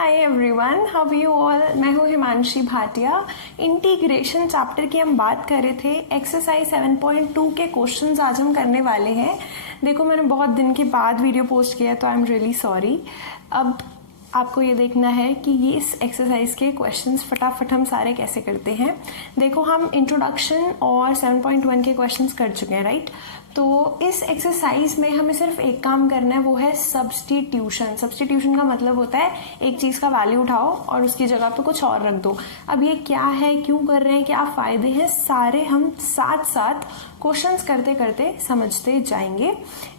Hi everyone, how are you all. मैं हूँ Himanshi Bhatia. Integration chapter की हम बात कर रहे थे। एक्सरसाइज 7.2 के क्वेश्चंस आज हम करने वाले हैं। देखो, मैंने बहुत दिन के बाद वीडियो पोस्ट किया तो आई एम रियली सॉरी। अब आपको ये देखना है कि ये इस एक्सरसाइज के क्वेश्चंस फटाफट हम सारे कैसे करते हैं। देखो, हम इंट्रोडक्शन और 7.1 के क्वेश्चंस कर चुके हैं, राइट। तो इस एक्सरसाइज में हमें सिर्फ एक काम करना है, वो है सब्स्टिट्यूशन। सब्स्टिट्यूशन का मतलब होता है एक चीज का वैल्यू उठाओ और उसकी जगह पे कुछ और रख दो। अब ये क्या है, क्यों कर रहे हैं, क्या फायदे हैं, सारे हम साथ साथ क्वेश्चंस करते करते समझते जाएंगे।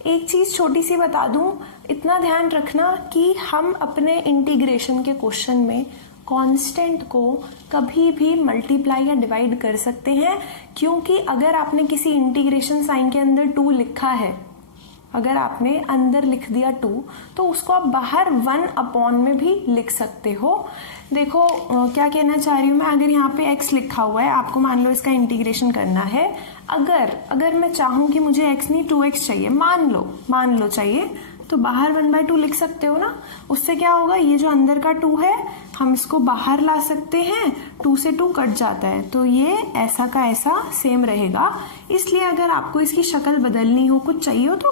एक चीज छोटी सी बता दूं, इतना ध्यान रखना कि हम अपने इंटीग्रेशन के क्वेश्चन में कांस्टेंट को कभी भी मल्टीप्लाई या डिवाइड कर सकते हैं, क्योंकि अगर आपने किसी इंटीग्रेशन साइन के अंदर 2 लिखा है, अगर आपने अंदर लिख दिया 2, तो उसको आप बाहर 1 अपॉन में भी लिख सकते हो। देखो क्या कहना चाह रही हूँ मैं, अगर यहाँ पे x लिखा हुआ है, आपको मान लो इसका इंटीग्रेशन करना है। अगर मैं चाहूँ कि मुझे x नहीं 2x चाहिए, मान लो चाहिए, तो बाहर 1/2 लिख सकते हो ना। उससे क्या होगा, ये जो अंदर का 2 है हम इसको बाहर ला सकते हैं, 2 से 2 कट जाता है, तो ये ऐसा का ऐसा सेम रहेगा। इसलिए अगर आपको इसकी शक्ल बदलनी हो, कुछ चाहिए हो, तो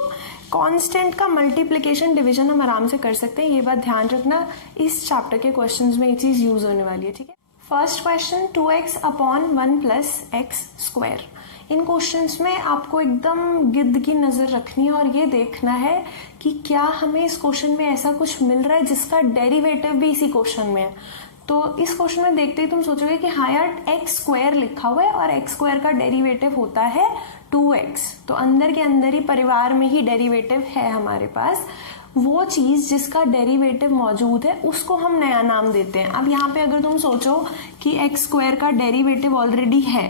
कांस्टेंट का मल्टीप्लिकेशन डिवीजन हम आराम से कर सकते हैं। ये बात ध्यान रखना, इस चैप्टर के क्वेश्चंस में ये चीज यूज होने वाली है, ठीक है। First question, 2x upon 1 plus x square. इन क्वेश्चंस में आपको एकदम गिद्ध की नजर रखनी है और ये देखना है कि क्या हमें इस क्वेश्चन में ऐसा कुछ मिल रहा है जिसका डेरिवेटिव भी इसी क्वेश्चन में है। तो इस क्वेश्चन में देखते ही तुम सोचोगे कि हाँ यार, एक्स स्क्वायर लिखा हुआ है और एक्स स्क्वायर का डेरिवेटिव होता है 2x, तो अंदर के अंदर ही परिवार में ही डेरिवेटिव है हमारे पास। वो चीज जिसका डेरिवेटिव मौजूद है उसको हम नया नाम देते हैं। अब यहाँ पे अगर तुम सोचो कि एक्स स्क्वायर का डेरिवेटिव ऑलरेडी है,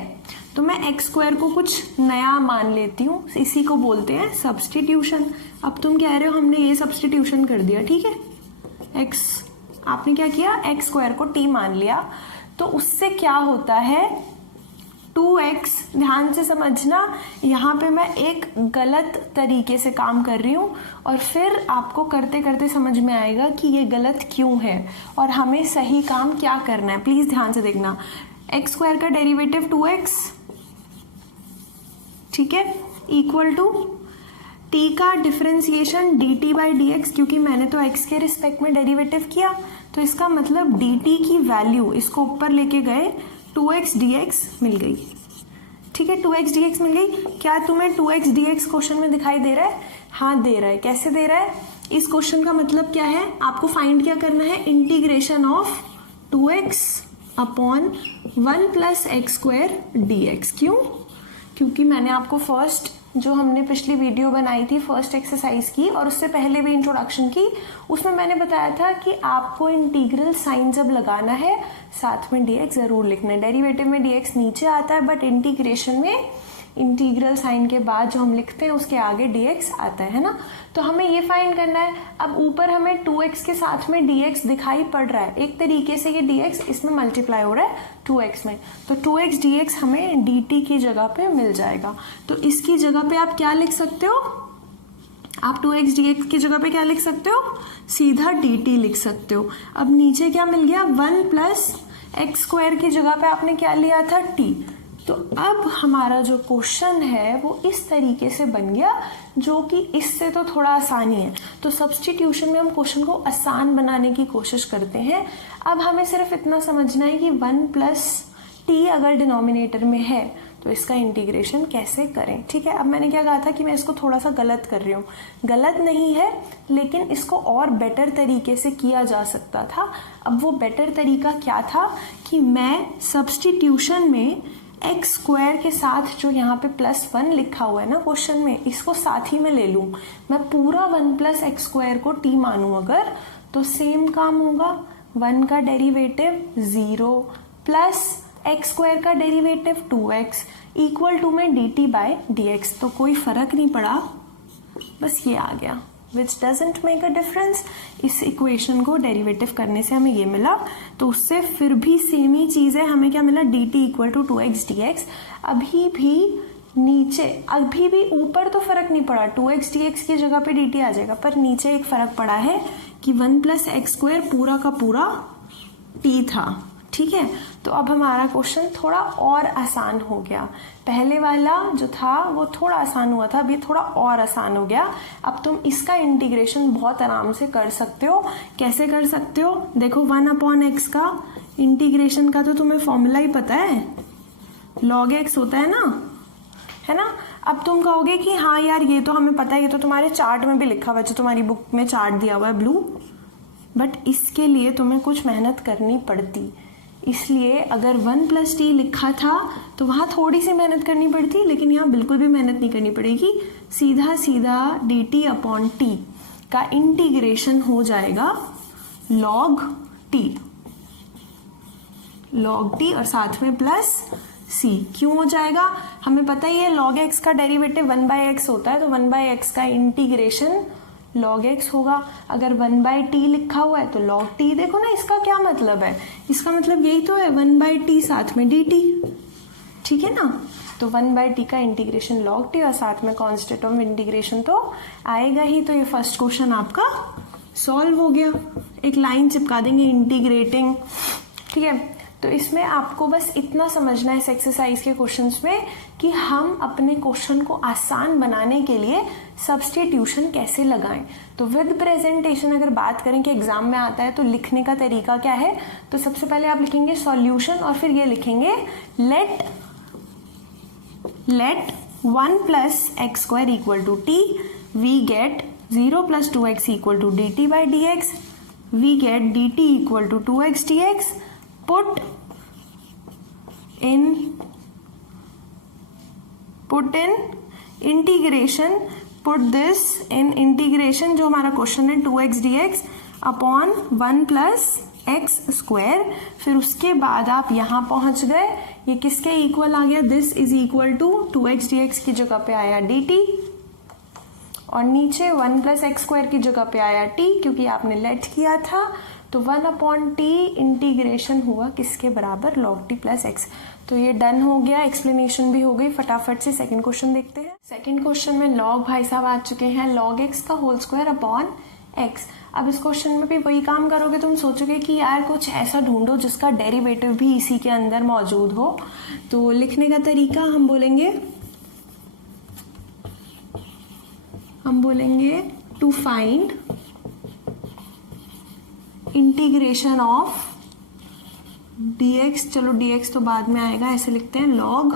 तो मैं एक्स स्क्वायर को कुछ नया मान लेती हूँ, इसी को बोलते हैं सब्स्टिट्यूशन। अब तुम कह रहे हो हमने ये सब्स्टिट्यूशन कर दिया, ठीक है, एक्स, आपने क्या किया, एक्स स्क्वायर को t मान लिया, तो उससे क्या होता है 2x। ध्यान से समझना, यहाँ पे मैं एक गलत तरीके से काम कर रही हूँ और फिर आपको करते करते समझ में आएगा कि ये गलत क्यों है और हमें सही काम क्या करना है। प्लीज ध्यान से देखना, एक्स स्क्वायर का डेरिवेटिव 2x, ठीक है, इक्वल टू t का डिफरेंशिएशन dt बाई dx, क्योंकि मैंने तो x के रिस्पेक्ट में डेरिवेटिव किया, तो इसका मतलब dt की वैल्यू इसको ऊपर लेके गए, 2x dx मिल गई, ठीक है, 2x dx मिल गई। क्या तुम्हें 2x dx क्वेश्चन में दिखाई दे रहा है? हाँ दे रहा है। कैसे दे रहा है? इस क्वेश्चन का मतलब क्या है, आपको फाइंड क्या करना है, integration of 2x upon 1 plus x square dx। क्यों? क्योंकि मैंने आपको फर्स्ट जो हमने पिछली वीडियो बनाई थी फर्स्ट एक्सरसाइज की, और उससे पहले भी इंट्रोडक्शन की, उसमें मैंने बताया था कि आपको इंटीग्रल साइन जब लगाना है साथ में dx जरूर लिखना है। डेरिवेटिव में dx नीचे आता है, बट इंटीग्रेशन में इंटीग्रल साइन के बाद जो हम लिखते हैं उसके आगे dx आता है ना। तो हमें ये फाइंड करना है। अब ऊपर हमें 2x के साथ में dx दिखाई पड़ रहा है, एक तरीके से ये dx इसमें मल्टीप्लाई हो रहा है 2x में, तो 2x dx हमें dt की जगह पे मिल जाएगा। तो इसकी जगह पे आप क्या लिख सकते हो, आप 2x dx की जगह पे क्या लिख सकते हो, सीधा dt लिख सकते हो। अब नीचे क्या मिल गया, 1 प्लस एक्स स्क्वायर की जगह पे आपने क्या लिया था, t। तो अब हमारा जो क्वेश्चन है वो इस तरीके से बन गया, जो कि इससे तो थोड़ा आसानी है। तो सब्स्टिट्यूशन में हम क्वेश्चन को आसान बनाने की कोशिश करते हैं। अब हमें सिर्फ इतना समझना है कि 1 प्लस t अगर डिनोमिनेटर में है तो इसका इंटीग्रेशन कैसे करें, ठीक है। अब मैंने क्या कहा था कि मैं इसको थोड़ा सा गलत कर रही हूँ, गलत नहीं है, लेकिन इसको और बेटर तरीके से किया जा सकता था। अब वो बेटर तरीका क्या था कि मैं सब्स्टिट्यूशन में एक्स स्क्वायर के साथ जो यहाँ पे +1 लिखा हुआ है ना क्वेश्चन में, इसको साथ ही में ले लूं। मैं पूरा 1 प्लस एक्स स्क्वायर को t मानूं अगर, तो सेम काम होगा। 1 का डेरिवेटिव 0 प्लस एक्स स्क्वायर का डेरिवेटिव 2x इक्वल टू में dt बाय dx। तो कोई फर्क नहीं पड़ा, बस ये आ गया, which doesn't make a difference. इस इक्वेशन को डेरिवेटिव करने से हमें ये मिला, तो उससे फिर भी सेम ही चीज है, हमें क्या मिला, dt equal to 2x dx। अभी भी नीचे अभी भी ऊपर तो फर्क नहीं पड़ा, 2x dx की जगह पे dt आ जाएगा, पर नीचे एक फर्क पड़ा है कि 1 + x² पूरा का पूरा t था। ठीक है, तो अब हमारा क्वेश्चन थोड़ा और आसान हो गया। पहले वाला जो था वो थोड़ा आसान हुआ था, अब ये थोड़ा और आसान हो गया। अब तुम इसका इंटीग्रेशन बहुत आराम से कर सकते हो। कैसे कर सकते हो? देखो 1/x का इंटीग्रेशन का तो तुम्हें फॉर्मूला ही पता है, log x होता है ना। अब तुम कहोगे कि हाँ यार ये तो हमें पता है, ये तो तुम्हारे चार्ट में भी लिखा हुआ है, जो तुम्हारी बुक में चार्ट दिया हुआ है ब्लू, बट इसके लिए तुम्हें कुछ मेहनत करनी पड़ती। इसलिए अगर 1 + t लिखा था तो वहां थोड़ी सी मेहनत करनी पड़ती, लेकिन यहाँ बिल्कुल भी मेहनत नहीं करनी पड़ेगी। सीधा सीधा dt/t का इंटीग्रेशन हो जाएगा log t और साथ में प्लस c। क्यों हो जाएगा? हमें पता ही है log x का डेरिवेटिव 1/x होता है, तो 1/x का इंटीग्रेशन log x होगा। अगर 1/t लिखा हुआ है तो log t। देखो ना इसका क्या मतलब है, इसका मतलब यही तो है 1/t साथ में dt। ठीक है ना, तो 1/t का इंटीग्रेशन log t और साथ में कांस्टेंट ऑफ इंटीग्रेशन तो आएगा ही। तो ये फर्स्ट क्वेश्चन आपका सॉल्व हो गया। एक लाइन चिपका देंगे इंटीग्रेटिंग। ठीक है, तो इसमें आपको बस इतना समझना है इस एक्सरसाइज के क्वेश्चंस में कि हम अपने क्वेश्चन को आसान बनाने के लिए सब्स्टिट्यूशन कैसे लगाएं। तो विद प्रेजेंटेशन अगर बात करें कि एग्जाम में आता है तो लिखने का तरीका क्या है, तो सबसे पहले आप लिखेंगे सॉल्यूशन और फिर ये लिखेंगे late 1 + x² = t, we get 0 + 2x = dt/dx, we get dt = 2x dx, put in integration, put this in integration, जो हमारा क्वेश्चन है 2x dx अपॉन 1 + x²। फिर उसके बाद आप यहां पहुंच गए, ये किसके इक्वल आ गया, this is equal to 2x dx की जगह पे आया dt और नीचे 1 + x² की जगह पे आया t, क्योंकि आपने लेट किया था। तो 1/t इंटीग्रेशन हुआ किसके बराबर, log t + x। तो ये डन हो गया, एक्सप्लेनेशन भी हो गई। फटाफट से सेकंड क्वेश्चन देखते हैं। सेकंड क्वेश्चन में log भाई साहब आ चुके हैं, log x का होल स्क्वायर अपॉन x। अब इस क्वेश्चन में भी वही काम करोगे, तुम सोचोगे कि यार कुछ ऐसा ढूंढो जिसका डेरिवेटिव भी इसी के अंदर मौजूद हो। तो लिखने का तरीका हम बोलेंगे to find integration of dx। चलो dx तो बाद में आएगा, ऐसे लिखते हैं log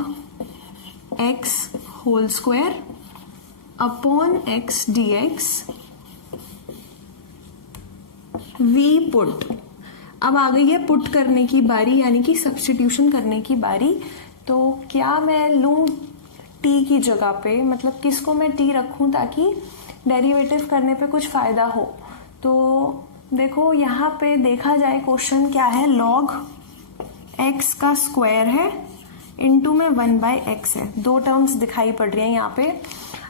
x whole square upon x dx v put. अब आ गई है पुट करने की बारी, यानी कि सब्स्टिट्यूशन करने की बारी। तो क्या मैं लूं t की जगह पे, मतलब किसको मैं t रखूं ताकि डेरिवेटिव करने पे कुछ फायदा हो। तो देखो यहाँ पे देखा जाए क्वेश्चन क्या है, log x का स्क्वायर है इनटू में 1/x है। दो टर्म्स दिखाई पड़ रही हैं यहाँ पे।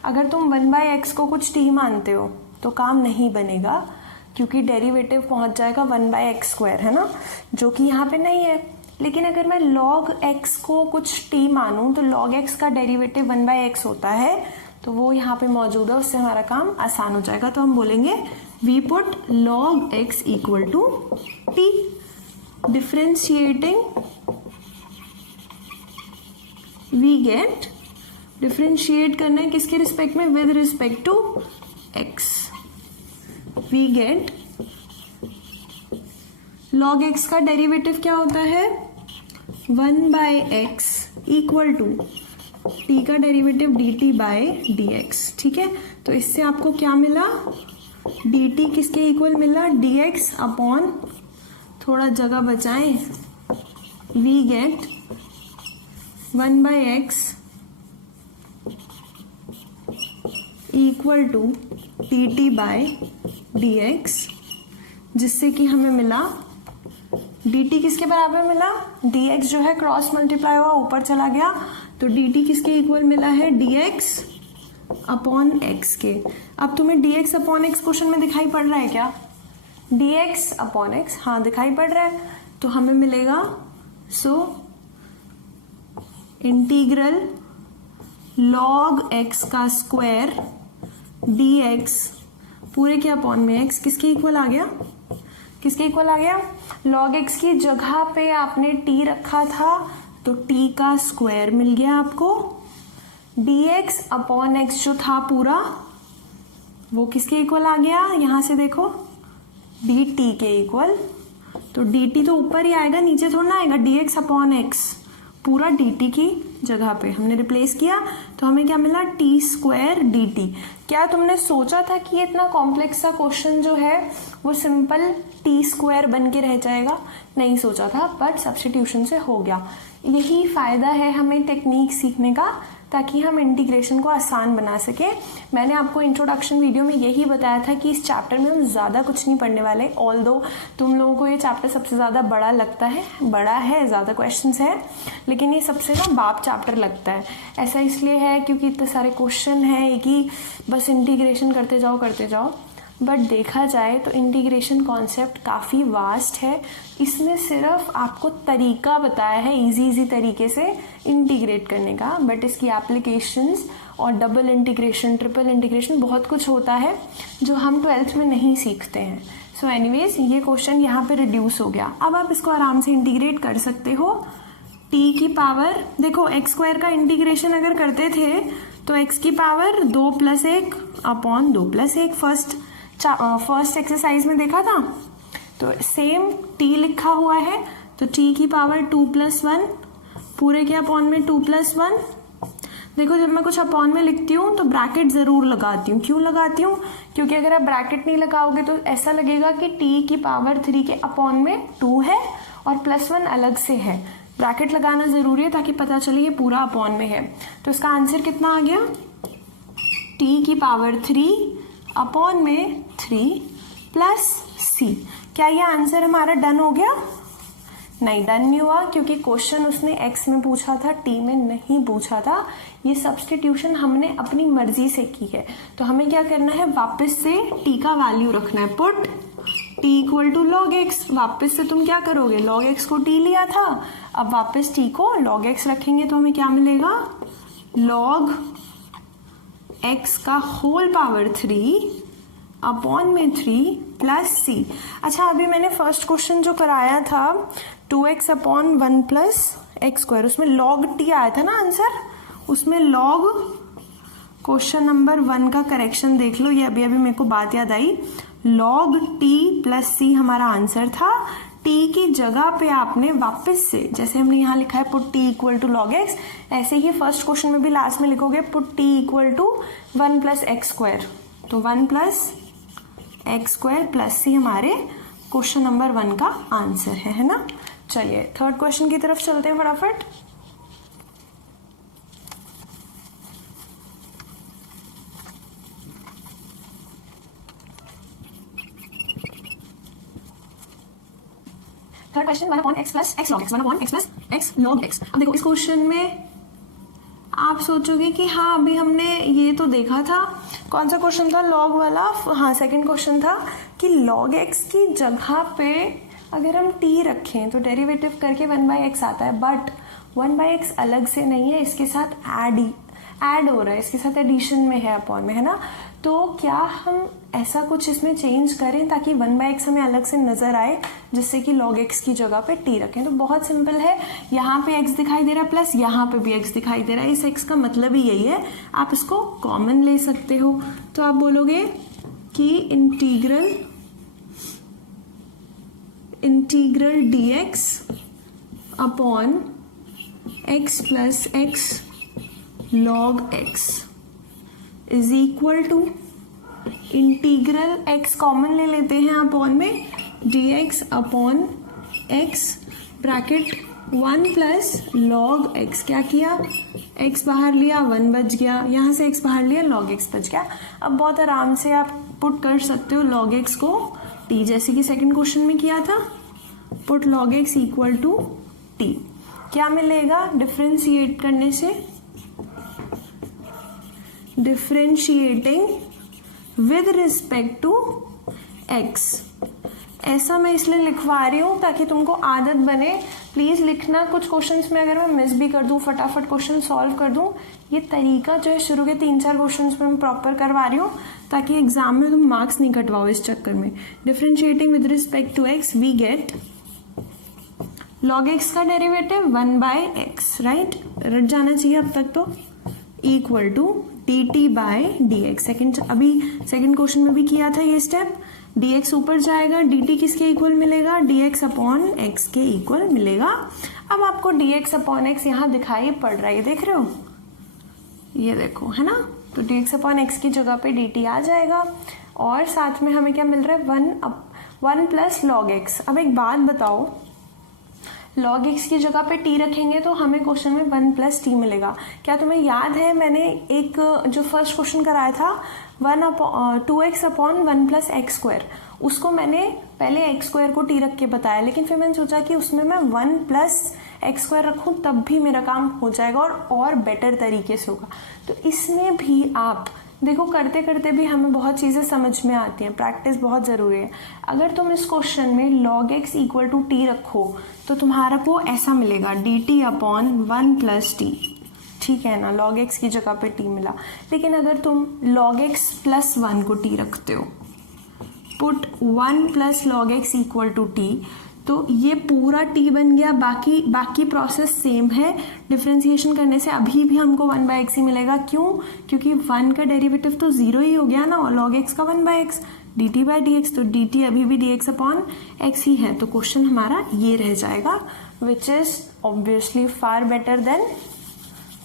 अगर तुम 1/x को कुछ t मानते हो तो काम नहीं बनेगा, क्योंकि डेरिवेटिव पहुंच जाएगा 1/x², है ना, जो कि यहाँ पे नहीं है। लेकिन अगर मैं log x को कुछ t मानूं तो log x का डेरिवेटिव 1/x होता है, तो वो यहाँ पे मौजूद है, उससे हमारा काम आसान हो जाएगा। तो हम बोलेंगे we put log x = t, differentiating we get, differentiate करना है किसके रिस्पेक्ट में, with respect to x, we get log x का डेरिवेटिव क्या होता है 1/x = t का डेरिवेटिव dt/dx। ठीक है, तो इससे आपको क्या मिला, dt किसके इक्वल मिला, dx अपॉन, थोड़ा जगह बचाएं, we get 1/x = dt/dx, जिससे कि हमें मिला dt किसके बराबर मिला, dx जो है क्रॉस मल्टीप्लाई हुआ ऊपर चला गया, तो dt किसके इक्वल मिला है, dx अपॉन x के। अब तुम्हें dx अपॉन x क्वेश्चन में दिखाई पड़ रहा है क्या, dx अपॉन x, हाँ दिखाई पड़ रहा है। तो हमें मिलेगा, सो इंटीग्रल log x का स्क्वायर dx पूरे के अपॉन में x किसके इक्वल आ गया, किसके इक्वल आ गया, log x की जगह पे आपने t रखा था तो t का स्क्वायर मिल गया आपको, dx अपॉन x जो था पूरा वो किसके इक्वल आ गया, यहां से देखो dt के इक्वल, तो dt तो ऊपर ही आएगा नीचे थोड़ा ना आएगा, dx अपॉन x पूरा dt की जगह पे हमने रिप्लेस किया तो हमें क्या मिला t स्क्वायर dt। क्या तुमने सोचा था कि ये इतना कॉम्प्लेक्स सा क्वेश्चन जो है वो सिंपल t स्क्वायर बन के रह जाएगा, नहीं सोचा था, बट सब्स्टिट्यूशन से हो गया। यही फायदा है हमें टेक्निक सीखने का, ताकि हम इंटीग्रेशन को आसान बना सके। मैंने आपको इंट्रोडक्शन वीडियो में यही बताया था कि इस चैप्टर में हम ज़्यादा कुछ नहीं पढ़ने वाले, ऑल्दो तुम लोगों को ये चैप्टर सबसे ज़्यादा बड़ा लगता है, बड़ा है, ज़्यादा क्वेश्चंस है, लेकिन ये सबसे ना बाप चैप्टर लगता है। ऐसा इसलिए है क्योंकि इतने सारे क्वेश्चन हैं कि बस इंटीग्रेशन करते जाओ, बट देखा जाए तो इंटीग्रेशन कॉन्सेप्ट काफ़ी वास्ट है। इसमें सिर्फ आपको तरीका बताया है इजी तरीके से इंटीग्रेट करने का, बट इसकी एप्लीकेशंस और डबल इंटीग्रेशन, ट्रिपल इंटीग्रेशन बहुत कुछ होता है जो हम 12th में नहीं सीखते हैं। सो एनीवेज ये क्वेश्चन यहाँ पे रिड्यूस हो गया। अब आप इसको आराम से इंटीग्रेट कर सकते हो। t की पावर देखो x स्क्वायर का इंटीग्रेशन अगर करते थे तो x की पावर 2 + 1 अपॉन 2 + 1 फर्स्ट एक्सरसाइज में देखा था, तो सेम t लिखा हुआ है तो t की पावर 2 + 1 पूरे के अपॉन में 2 + 1। देखो जब मैं कुछ अपॉन में लिखती हूँ तो ब्रैकेट जरूर लगाती हूँ। क्यों लगाती हूँ? क्योंकि अगर आप ब्रैकेट नहीं लगाओगे तो ऐसा लगेगा कि t की पावर 3 के अपॉन में 2 है और +1 अलग से है। ब्रैकेट लगाना जरूरी है ताकि पता चले ये पूरा अपॉन में है। तो इसका आंसर कितना आ गया, t की पावर 3 अपॉन में 3 + c। क्या ये आंसर हमारा डन हो गया? नहीं, डन नहीं हुआ, क्योंकि क्वेश्चन उसने x में पूछा था, t में नहीं पूछा था। ये सब्स्टिट्यूशन हमने अपनी मर्जी से की है, तो हमें क्या करना है, वापस से t का वैल्यू रखना है। Put t = log x। वापस से तुम क्या करोगे, log x को t लिया था, अब वापस t को log x रखेंगे तो हमें क्या मिलेगा, log x का होल पावर 3 अपॉन में 3 + c। अच्छा, अभी मैंने फर्स्ट क्वेश्चन जो कराया था 2x अपॉन 1 + x², उसमें log t आया था ना आंसर, उसमें log क्वेश्चन नंबर 1 का करेक्शन देख लो, ये अभी मेरे को बात याद आई। log t + c हमारा आंसर था। t की जगह पे आपने वापस से, जैसे हमने यहाँ लिखा है पुट t = log x, ऐसे ही फर्स्ट क्वेश्चन में भी लास्ट में लिखोगे पुट t = 1 + x², तो 1 + x² + c हमारे क्वेश्चन नंबर 1 का आंसर है ना। चलिए थर्ड क्वेश्चन की तरफ चलते हैं फटाफट। Third question 1/x + x log x, 1/x + x log x। अब देखो इस क्वेश्चन में आप सोचोगे कि हाँ अभी हमने ये तो देखा था, कौन सा क्वेश्चन था, लॉग वाला, हाँ सेकंड क्वेश्चन था कि log x की जगह पे अगर हम t रखें तो डेरिवेटिव करके 1/x आता है, बट 1/x अलग से नहीं है, इसके साथ ऐड हो रहा है, इसके साथ एडिशन में है, अपॉन में है ना। तो क्या हम ऐसा कुछ इसमें चेंज करें ताकि 1/x हमें अलग से नजर आए, जिससे कि log x की जगह पे t रखें। तो बहुत सिंपल है, यहाँ पे x दिखाई दे रहा है प्लस यहाँ पे भी x दिखाई दे रहा है, इस x का मतलब ही यही है, आप इसको कॉमन ले सकते हो। तो आप बोलोगे कि integral dx upon x + x log x is equal to integral x common ले लेते हैं अपॉन में dx upon x bracket 1 + log x। क्या किया, x बाहर लिया 1 बच गया, यहाँ से x बाहर लिया log x बच गया। अब बहुत आराम से आप पुट कर सकते हो log x को t, जैसे कि सेकंड क्वेश्चन में किया था, पुट log x = t। क्या मिलेगा डिफरेंशिएट करने से, differentiating with respect to x, ऐसा मैं इसलिए लिखवा रही हूँ ताकि तुमको आदत बने। प्लीज लिखना, कुछ क्वेश्चंस में अगर मैं मिस भी कर दूँ, फटाफट क्वेश्चन सॉल्व कर दूँ। ये तरीका जो है शुरू के 3-4 क्वेश्चंस में मैं प्रॉपर करवा रही हूँ ताकि एग्जाम में तुम मार्क्स नहीं कटवाओ इस चक्कर में। Differentiating with respect to x we get log x का डेरिवेटिव 1/x, राइट, रट जाना चाहिए अब तक तो, इक्वल टू dt/dx। अभी सेकंड क्वेश्चन में भी किया था ये स्टेप। dx ऊपर जाएगा, dt किसके इक्वल मिलेगा, dx/x के इक्वल मिलेगा। अब आपको dx/x यहाँ दिखाई पड़ रहा है, देख रहे हो, ये देखो, है ना। तो dx/x की जगह पे dt आ जाएगा और साथ में हमें क्या मिल रहा है, 1 प्लस log x। अब एक बात बताओ, log x की जगह पे t रखेंगे तो हमें क्वेश्चन में 1 प्लस टी मिलेगा। क्या तुम्हें याद है, मैंने एक जो फर्स्ट क्वेश्चन कराया था 2x/1 प्लस एक्स स्क्वायर, उसको मैंने पहले एक्स स्क्वायर को t रख के बताया, लेकिन फिर मैंने सोचा कि उसमें मैं 1 प्लस एक्स स्क्वायर रखूँ तब भी मेरा काम हो जाएगा और बेटर तरीके से होगा। तो इसमें भी आप देखो, करते करते भी हमें बहुत चीज़ें समझ में आती हैं, प्रैक्टिस बहुत ज़रूरी है। अगर तुम इस क्वेश्चन में log x equal to t रखो तो तुम्हारा को ऐसा मिलेगा dt/1 प्लस टी, ठीक है ना, log x की जगह पे t मिला। लेकिन अगर तुम log x प्लस 1 को t रखते हो, put 1 plus log x equal to t, तो ये पूरा t बन गया। बाकी प्रोसेस सेम है, डिफरेंशिएशन करने से अभी भी हमको 1/x ही मिलेगा। क्यों? क्योंकि 1 का डेरिवेटिव तो 0 ही हो गया ना, और log x का 1/x, dt/dx, तो dt अभी भी dx/x ही है। तो क्वेश्चन हमारा ये रह जाएगा, which is obviously far better than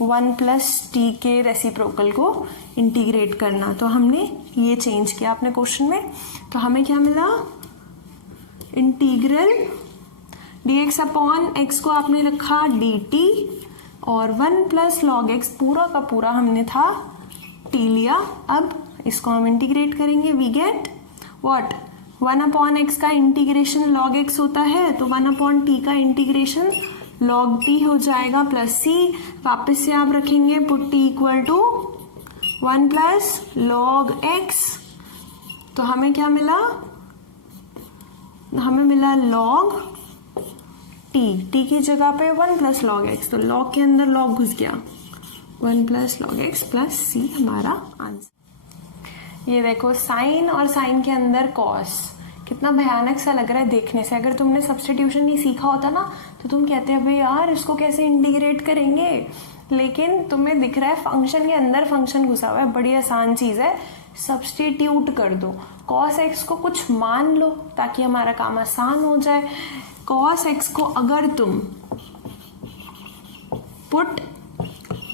1 plus T के रेसिप्रोकल को इंटीग्रेट करना। तो हमने ये चेंज किया अपने क्वेश्चन में। तो हमें क्या मिला, इंटीग्रल dx/x को आपने रखा dt और 1 प्लस log x पूरा का पूरा हमने था t लिया। अब इसको हम इंटीग्रेट करेंगे, वी गेट व्हाट, 1/x का इंटीग्रेशन log x होता है, तो 1/t का इंटीग्रेशन log t हो जाएगा प्लस c। वापस से आप रखेंगे put t equal to 1 plus log x, तो हमें क्या मिला, हमें मिला log t की जगह पे 1 प्लस log x, तो log के अंदर log घुस गया, 1 plus log x plus c हमारा आंसर। ये देखो, साइन और साइन के अंदर cos, कितना भयानक सा लग रहा है देखने से। अगर तुमने सब्स्टिट्यूशन नहीं सीखा होता ना तो तुम कहते हैं भाई यार इसको कैसे इंटीग्रेट करेंगे, लेकिन तुम्हें दिख रहा है फंक्शन के अंदर फंक्शन घुसा हुआ है। बड़ी आसान चीज है, सब्स्टिट्यूट कर दो, cos x को कुछ मान लो ताकि हमारा काम आसान हो जाए। cos x को अगर तुम put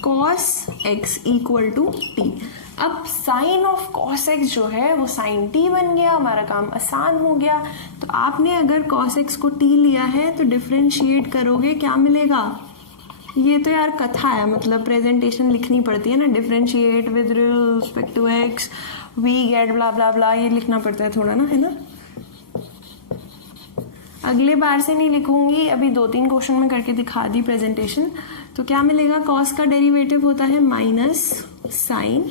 cos x equal to t, अब साइन ऑफ cos x जो है वो साइन t बन गया, हमारा काम आसान हो गया। तो आपने अगर cos x को t लिया है तो डिफरेंशिएट करोगे, क्या मिलेगा, ये तो यार कथा है, मतलब प्रेजेंटेशन लिखनी पड़ती है ना, differentiate with respect to x we get blah blah blah, ये लिखना पड़ता है थोड़ा ना, है ना। अगले बार से नहीं लिखूंगी, अभी 2-3 क्वेश्चन में करके दिखा दी प्रेजेंटेशन। तो क्या मिलेगा, कॉस का डेरिवेटिव होता है माइनस साइन,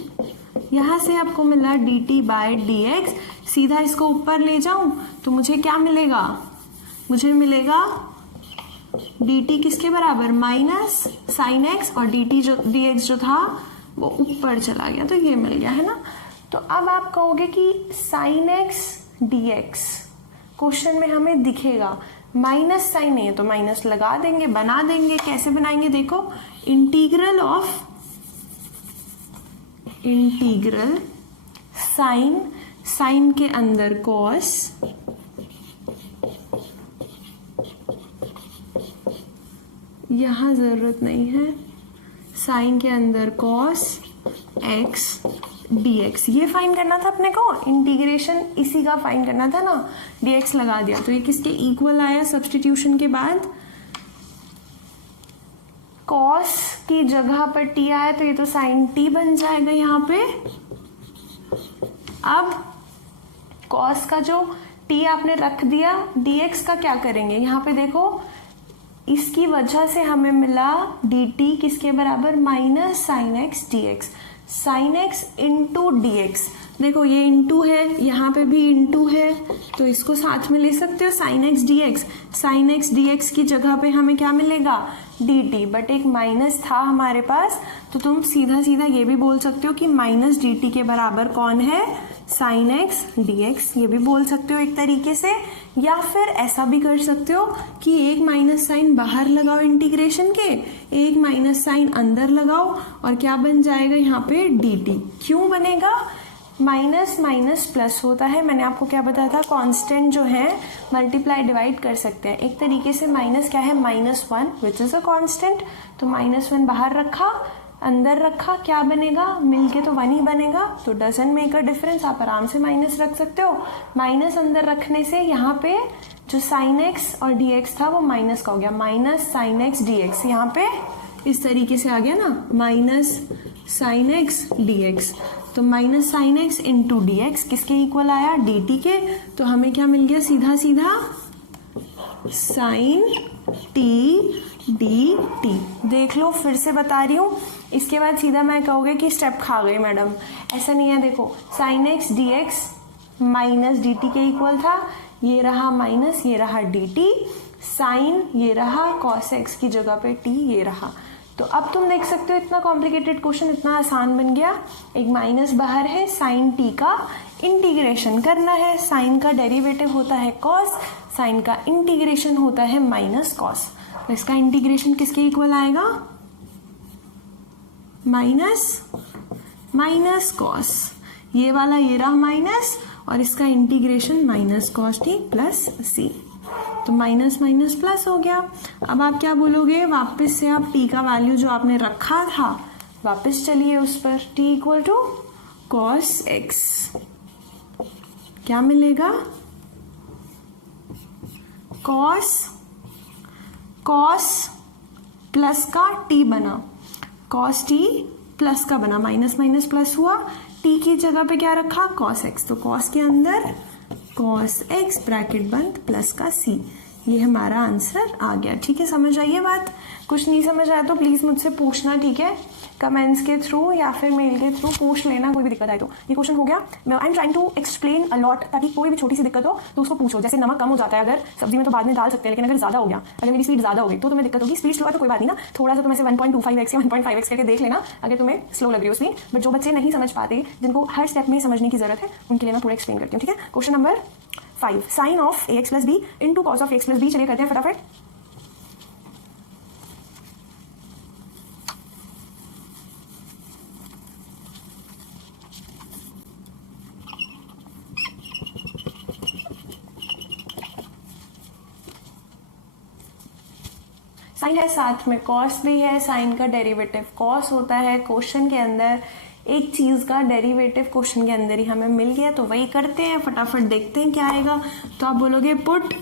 यहाँ से आपको मिला dt/dx, सीधा इसको ऊपर ले जाऊं तो मुझे क्या मिलेगा, मुझे मिलेगा dt किसके बराबर, माइनस साइन x, और dx जो था वो ऊपर चला गया, तो ये मिल गया, है ना। तो अब आप कहोगे कि साइन x dx क्वेश्चन में हमें दिखेगा, माइनस साइन है तो माइनस लगा देंगे, बना देंगे। कैसे बनाएंगे, देखो, इंटीग्रल साइन के अंदर कॉस, यहां जरूरत नहीं है, साइन के अंदर कॉस x dx, ये फाइन करना था अपने को, इंटीग्रेशन इसी का फाइन करना था ना, dx लगा दिया तो ये किसके इक्वल आया सब्स्टिट्यूशन के बाद, cos की जगह पर t आया तो ये तो sin t बन जाएगा यहाँ पे। अब cos का जो t आपने रख दिया, dx का क्या करेंगे, यहाँ पे देखो, इसकी वजह से हमें मिला dt किसके बराबर, minus sine x dx, sine x into dx, देखो ये इंटू है, यहाँ पे भी इंटू है, तो इसको साथ में ले सकते हो sign x d x. Sign x d x की जगह पे हमें क्या मिलेगा, डी टी, बट एक माइनस था हमारे पास, तो तुम सीधा सीधा ये भी बोल सकते हो कि माइनस डी टी के बराबर कौन है, साइन एक्स डी एक्स, ये भी बोल सकते हो एक तरीके से। या फिर ऐसा भी कर सकते हो कि एक माइनस साइन बाहर लगाओ इंटीग्रेशन के, एक माइनस साइन अंदर लगाओ, और क्या बन जाएगा यहाँ पे डी टी। क्यों बनेगा, माइनस माइनस प्लस होता है, मैंने आपको क्या बताया था, कांस्टेंट जो है मल्टीप्लाई डिवाइड कर सकते हैं एक तरीके से। माइनस क्या है, -1 विच इज अ कांस्टेंट, तो -1 बाहर रखा, अंदर रखा, क्या बनेगा, मिलके तो 1 ही बनेगा, तो डजंट मेक अ डिफरेंस, आप आराम से माइनस रख सकते हो। माइनस अंदर रखने से यहाँ पे जो साइन एक्स और डी एक्स था वो माइनस का हो गया, minus sine x d x, यहाँ पे इस तरीके से आ गया ना, minus sine x d x. तो minus sine x into d x किसके इक्वल आया, डी टी के, तो हमें क्या मिल गया, सीधा सीधा साइन टी डी टी। देख लो, फिर से बता रही हूँ, इसके बाद सीधा मैं कहोगे कि स्टेप खा गई मैडम, ऐसा नहीं है। देखो sign x d x minus D t के इक्वल था, ये रहा माइनस, ये रहा डी टी, साइन ये रहा, कॉस एक्स की जगह पे टी ये रहा। तो अब तुम देख सकते हो इतना कॉम्प्लिकेटेड क्वेश्चन इतना आसान बन गया। एक माइनस बाहर है, साइन टी का इंटीग्रेशन करना है, साइन का डेरिवेटिव होता है कॉस, साइन का इंटीग्रेशन होता है माइनस कॉस, तो इसका इंटीग्रेशन किसके इक्वल आएगा, माइनस माइनस कॉस, ये वाला ये रहा माइनस, और इसका integration minus cos t plus c, तो माइनस माइनस प्लस हो गया। अब आप क्या बोलोगे, वापस से आप टी का वैल्यू जो आपने रखा था वापस चलिए उस पर, t equal to cos x, क्या मिलेगा, कॉस कॉस प्लस का टी बना, कॉस टी प्लस का बना, माइनस माइनस प्लस हुआ, टी की जगह पे क्या रखा, कॉस एक्स, तो कॉस के अंदर कॉस एक्स ब्रैकेट बंद प्लस का सी, ये हमारा आंसर आ गया। ठीक है, समझ आइए बात, कुछ नहीं समझ आया तो प्लीज मुझसे पूछना, ठीक है, कमेंट्स के थ्रू या फिर मेल के थ्रू पूछ लेना, कोई भी दिक्कत आए तो। ये क्वेश्चन हो गया, I am trying to explain a lot, ताकि कोई भी छोटी सी दिक्कत हो तो उसको पूछो। जैसे नमक कम हो जाता है अगर सब्जी में तो बाद में डाल सकते हैं, लेकिन अगर ज्यादा हो गया, अगर मेरी स्पीड ज्यादा हो गई तो तुम्हें दिक्कत होगी। स्पीड स्लो है तो कोई बात नहीं ना, थोड़ा सा तुम ऐसे 1.25x या 1.5x करके देख लेना अगर तुम्हें स्लो लग रही हो स्पीड। बट जो बच्चे नहीं समझ पाते, जिनको हर स्टेप में समझने की जरूरत है, उनके लिए मैं पूरा एक्सप्लेन करती हूँ। ठीक है, question number 5, sine of ax plus b into cos of x plus b. चलिए करते हैं फटाफट। साइन है, साथ में कॉस भी है, साइन का डेरिवेटिव कॉस होता है। क्वेश्चन के अंदर एक चीज का डेरिवेटिव क्वेश्चन के अंदर ही हमें मिल गया, तो वही करते हैं, फटाफट देखते हैं क्या आएगा। तो आप बोलोगे put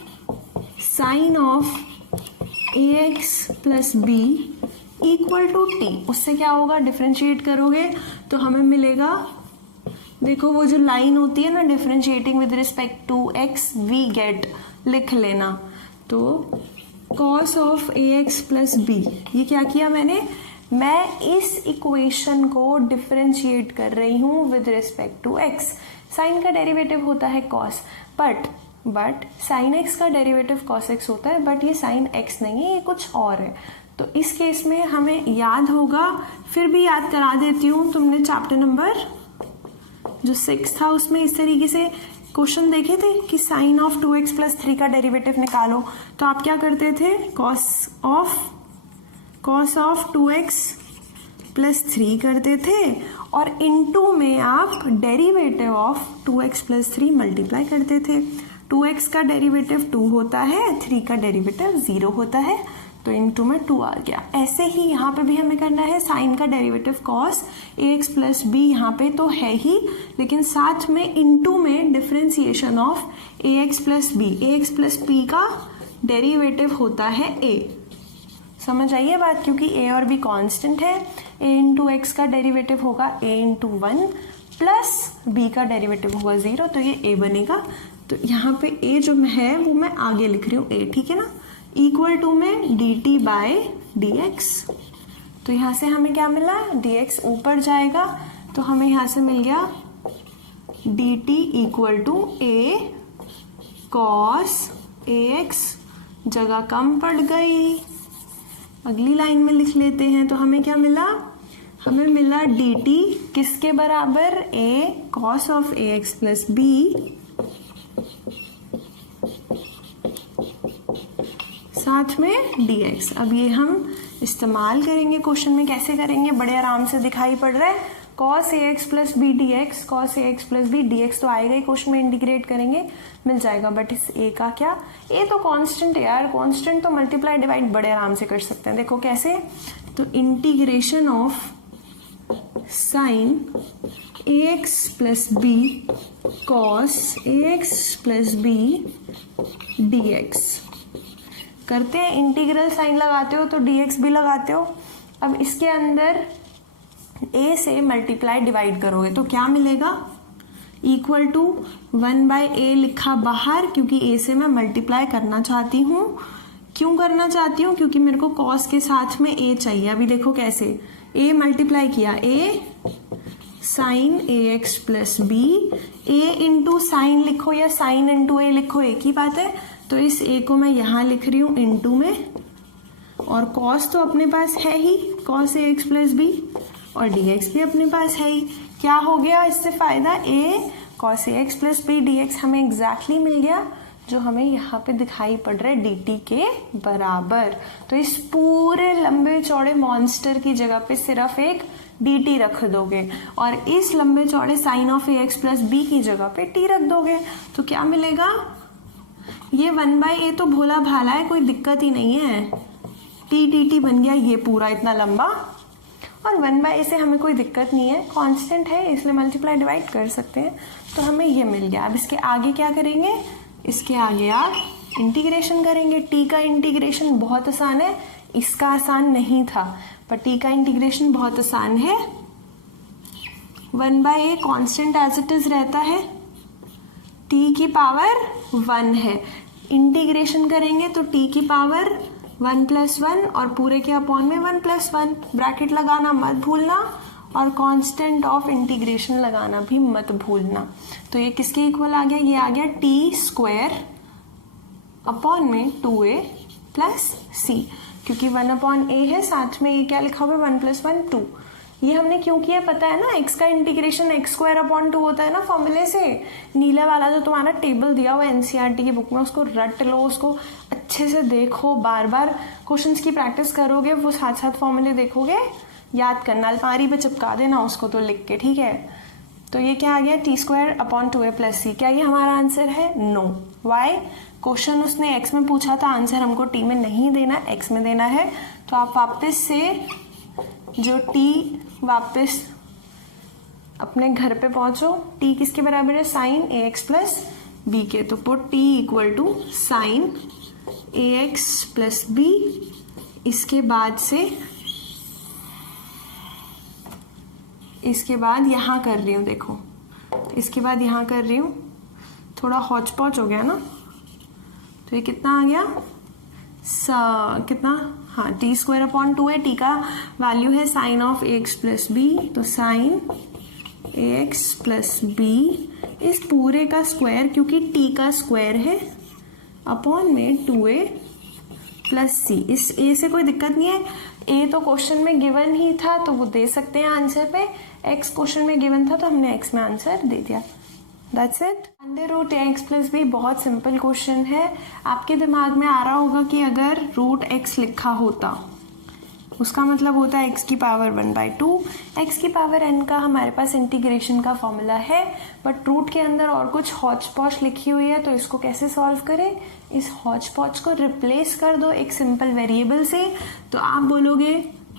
sine of a x plus b equal to t, उससे क्या होगा, डिफरेंशिएट करोगे तो हमें मिलेगा, देखो वो जो लाइन होती है ना differentiating with respect to x, we get, लिख लेना, तो cos of a x plus b, ये क्या किया मैंने, मैं इस इक्वेशन को डिफरेंशिएट कर रही हूं with respect to x. Sine का डेरिवेटिव होता है कॉस, बट साइन एक्स का डेरिवेटिव कॉस एक्स होता है, बट ये साइन एक्स नहीं है, ये कुछ और है। तो इस केस में हमें याद होगा, फिर भी याद करा देती हूँ, तुमने चैप्टर नंबर जो 6 था उसमें इस तरीके से क्वेश्चन देखे थे कि साइन ऑफ 2x प्लस 3 का डेरिवेटिव निकालो, तो आप क्या करते थे, कॉस ऑफ 2x प्लस 3 करते थे, और इनटू में आप derivative of 2x plus 3 multiply करते थे। 2x का डेरिवेटिव 2 होता है, 3 का डेरिवेटिव 0 होता है, तो इनटू में 2 आ गया। ऐसे ही यहाँ पे भी हमें करना है, साइन का derivative cos ax plus b यहाँ पे तो है ही, लेकिन साथ में इनटू में differentiation of ax plus b, ax plus b का डेरिवेटिव होता है a। समझ आइए बात, क्योंकि a और b कांस्टेंट है, a इंटू एक्स का डेरिवेटिव होगा a इंटू 1 प्लस b का डेरिवेटिव होगा 0, तो ये a बनेगा। तो यहाँ पे a जो है वो मैं आगे लिख रही हूँ a, ठीक है ना, इक्वल टू में dt बाय dx, तो यहाँ से हमें क्या मिला, dx ऊपर जाएगा तो हमें यहाँ से मिल गया d t equal to a cos a x, जगह कम पड़ गई, अगली लाइन में लिख लेते हैं। तो हमें क्या मिला, हमें मिला डी टी किसके बराबर, a cos of a x plus b, साथ में dx। अब ये हम इस्तेमाल करेंगे क्वेश्चन में, कैसे करेंगे, बड़े आराम से दिखाई पड़ रहा है। cos ax plus b d x, cos a x plus b d x तो आएगा ही, क्वेश्चन में इंटीग्रेट करेंगे मिल जाएगा। बट इस a का क्या, a तो कांस्टेंट है यार, कांस्टेंट तो मल्टीप्लाई डिवाइड बड़े आराम से कर सकते हैं। देखो कैसे, तो integration of sine a x plus b cos a x plus b d x करते हैं। इंटीग्रल साइन लगाते हो तो dx भी लगाते हो। अब इसके अंदर a से मल्टीप्लाई डिवाइड करोगे तो क्या मिलेगा, इक्वल टू 1/a लिखा बाहर, क्योंकि a से मैं मल्टीप्लाई करना चाहती हूँ। क्यों करना चाहती हूँ, क्योंकि मेरे को cos के साथ में a चाहिए। अभी देखो कैसे, a मल्टीप्लाई किया, a sine a x plus b, a into sine लिखो या साइन इंटू a लिखो, एक ही बात है। तो इस a को मैं यहां लिख रही हूं इनटू में, और cos तो अपने पास है ही, cos a x plus B, और dx भी अपने पास है ही। क्या हो गया इससे फायदा, a cos a x plus b dx हमें एग्जैक्टली मिल गया जो हमें यहाँ पे दिखाई पड़ रहा है dt के बराबर। तो इस पूरे लंबे चौड़े मॉन्स्टर की जगह पे सिर्फ एक dt रख दोगे, और इस लंबे चौड़े sine of a x plus b की जगह पे t रख दोगे, तो क्या मिलेगा, ये 1/a तो भोला भाला है, कोई दिक्कत ही नहीं है, टी टी टी बन गया ये पूरा इतना लंबा, और 1/a से हमें कोई दिक्कत नहीं है, कांस्टेंट है इसलिए मल्टीप्लाई डिवाइड कर सकते हैं, तो हमें ये मिल गया। अब इसके आगे क्या करेंगे, इसके आगे आप इंटीग्रेशन करेंगे। टी का इंटीग्रेशन बहुत आसान है, इसका आसान नहीं था, पर टी का इंटीग्रेशन बहुत आसान है। 1/a constant as it is रहता है, टी की पावर 1 है, इंटीग्रेशन करेंगे तो टी की पावर 1 + 1 और पूरे के अपॉन में 1 + 1, ब्रैकेट लगाना मत भूलना, और कांस्टेंट ऑफ इंटीग्रेशन लगाना भी मत भूलना। तो ये किसके इक्वल आ गया, ये आ गया t² अपॉन में 2a + c, क्योंकि 1/a है, साथ में ये क्या लिखा हुआ है 1 + 1 2। ये हमने क्यों किया पता है ना, x का इंटीग्रेशन x² अपॉन 2 होता है ना फॉर्मूले से। नीला वाला जो तुम्हारा टेबल दिया हुआ है एनसीईआरटी की बुक में, उसको रट लो, उसको अच्छे से देखो, बार बार क्वेश्चंस की प्रैक्टिस करोगे, वो साथ साथ फॉर्मूले देखोगे, याद करना, अलमारी पे चिपका देना उसको तो लिख के, ठीक है। तो ये क्या आ गया, t² अपॉन 2a + c। क्या ये हमारा आंसर है, नो। वाई, क्वेश्चन उसने x में पूछा था, आंसर हमको t में नहीं देना, x में देना है। तो आप वापस से जो t वापस अपने घर पे पहुंचो, t किसके बराबर है, sign a x plus B के, तो put t = sign a x plus B. इसके बाद से इसके बाद यहाँ कर रही हूँ, देखो इसके बाद यहाँ कर रही हूँ, थोड़ा हौच पौच हो गया ना, तो ये कितना आ गया, कितना, हाँ t² अपॉन 2 है, t का वैल्यू है sine of a x plus b, तो sine a x plus b इस पूरे का स्क्वायर, क्योंकि t का स्क्वायर है, अपॉन में 2a + c। इस a से कोई दिक्कत नहीं है, a तो क्वेश्चन में गिवन ही था तो वो दे सकते हैं आंसर पे, x क्वेश्चन में गिवन था तो हमने x में आंसर दे दिया, दैट्स इट। √x + b बहुत सिंपल क्वेश्चन है। आपके दिमाग में आ रहा होगा कि अगर √x लिखा होता उसका मतलब होता है x की पावर 1/2, x की पावर n का हमारे पास इंटीग्रेशन का फॉर्मूला है, बट रूट के अंदर और कुछ हौच पौच लिखी हुई है, तो इसको कैसे सॉल्व करें, इस हौच पौच को रिप्लेस कर दो एक सिंपल वेरिएबल से। तो आप बोलोगे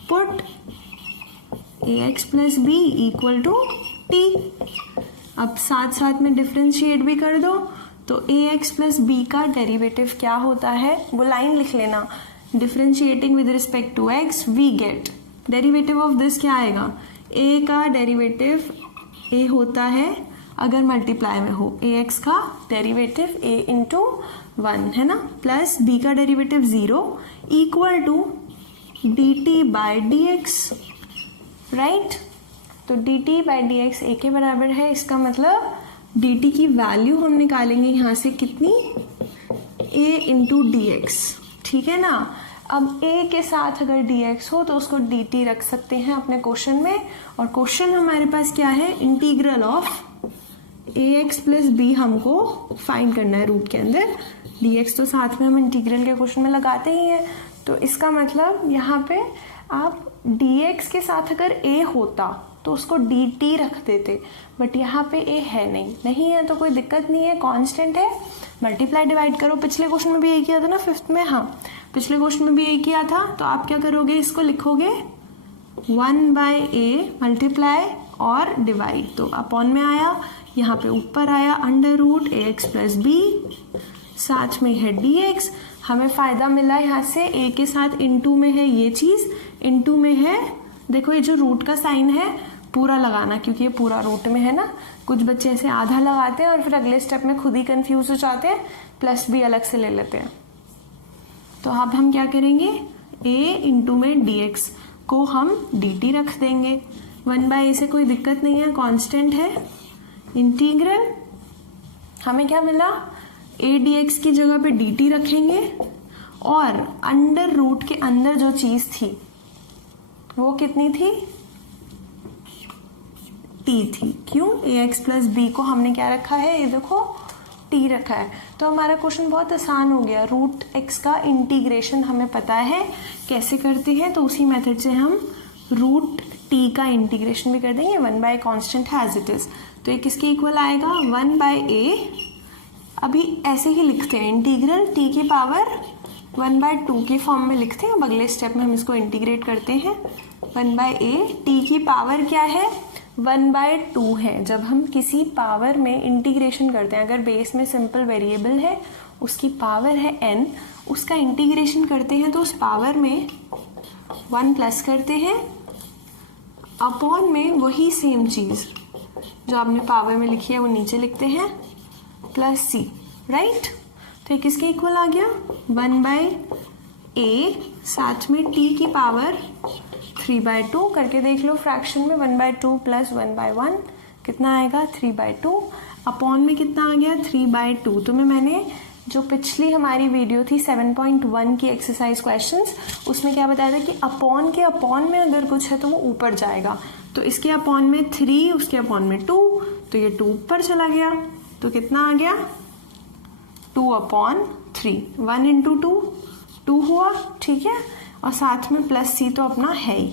पुट ax + b = t। अब साथ साथ में डिफरेंशिएट भी कर दो, तो ax + b का डेरिवेटिव क्या होता है, वो लाइन लिख लेना, differentiating with respect to x we get derivative of this क्या आएगा, a का डेरिवेटिव a होता है अगर मल्टीप्लाई में हो, ax का डेरिवेटिव a × 1 है ना, प्लस b का डेरिवेटिव 0 = dt/dx, राइट। तो dt/dx a के बराबर है, इसका मतलब dt की वैल्यू हम निकालेंगे यहाँ से कितनी, a इंटू डी एक्स, ठीक है ना। अब a के साथ अगर dx हो तो उसको dt रख सकते हैं अपने क्वेश्चन में, और क्वेश्चन हमारे पास क्या है, integral of ax plus b हमको फाइंड करना है रूट के अंदर। dx तो साथ में हम इंटीग्रल के क्वेश्चन में लगाते ही हैं, तो इसका मतलब यहाँ पे आप dx के साथ अगर a होता तो उसको dt रख देते, बट यहाँ पे a है नहीं है तो कोई दिक्कत नहीं है, कांस्टेंट है, मल्टीप्लाई डिवाइड करो। पिछले क्वेश्चन में भी यही किया था ना, फिफ्थ में, हाँ पिछले क्वेश्चन में भी यही किया था। तो आप क्या करोगे, इसको लिखोगे 1/a मल्टीप्लाई और डिवाइड, तो अपॉन में आया, यहाँ पे ऊपर आया under root ax plus b, साथ में है dx। हमें फायदा मिला यहाँ से, a के साथ इनटू में है ये चीज, इनटू में है, देखो ये जो रूट का साइन है पूरा लगाना, क्योंकि ये पूरा रूट में है ना। कुछ बच्चे ऐसे आधा लगाते हैं और फिर अगले स्टेप में खुद ही कंफ्यूज हो जाते हैं, प्लस भी अलग से ले लेते हैं। तो अब हम क्या करेंगे, a इंटू में dx को हम dt रख देंगे, 1/a से कोई दिक्कत नहीं है, कांस्टेंट है, इंटीग्रल हमें क्या मिला, a dx की जगह पे dt रखेंगे, और अंडर रूट के अंदर जो चीज थी वो कितनी थी, t थी। क्यों, ax प्लस b को हमने क्या रखा है, ये देखो t रखा है। तो हमारा क्वेश्चन बहुत आसान हो गया, रूट x का इंटीग्रेशन हमें पता है कैसे करते हैं, तो उसी मेथड से हम रूट t का इंटीग्रेशन भी कर देंगे, 1/a कांस्टेंट है एज इट इज। तो ये किसके इक्वल आएगा, 1/a, अभी ऐसे ही लिखते हैं, इंटीग्रल t की पावर 1/2 के फॉर्म में लिखते हैं। अब अगले स्टेप में हम इसको इंटीग्रेट करते हैं, 1/a, t की पावर क्या है, 1/2 है। जब हम किसी पावर में इंटीग्रेशन करते हैं, अगर बेस में सिंपल वेरिएबल है, उसकी पावर है n, उसका इंटीग्रेशन करते हैं तो उस पावर में 1 प्लस करते हैं, अपॉन में वही सेम चीज जो आपने पावर में लिखी है वो नीचे लिखते हैं, प्लस c, राइट। तो ये किसके इक्वल आ गया, 1/a, साथ में t की पावर 3/2 करके देख लो, फ्रैक्शन में 1/2 प्लस 1/1 कितना आएगा, 3/2, अपॉन में कितना आ गया, 3/2। तो मैंने जो पिछली हमारी वीडियो थी 7.1 की एक्सरसाइज क्वेश्चंस, उसमें क्या बताया था कि अपॉन के अपॉन में अगर कुछ है तो वो ऊपर जाएगा, तो इसके अपॉन में 3, उसके अपॉन में 2, तो ये 2 ऊपर चला गया, तो कितना आ गया, 2/3, 1 इंटू 2 हुआ, ठीक है, और साथ में प्लस c तो अपना है ही।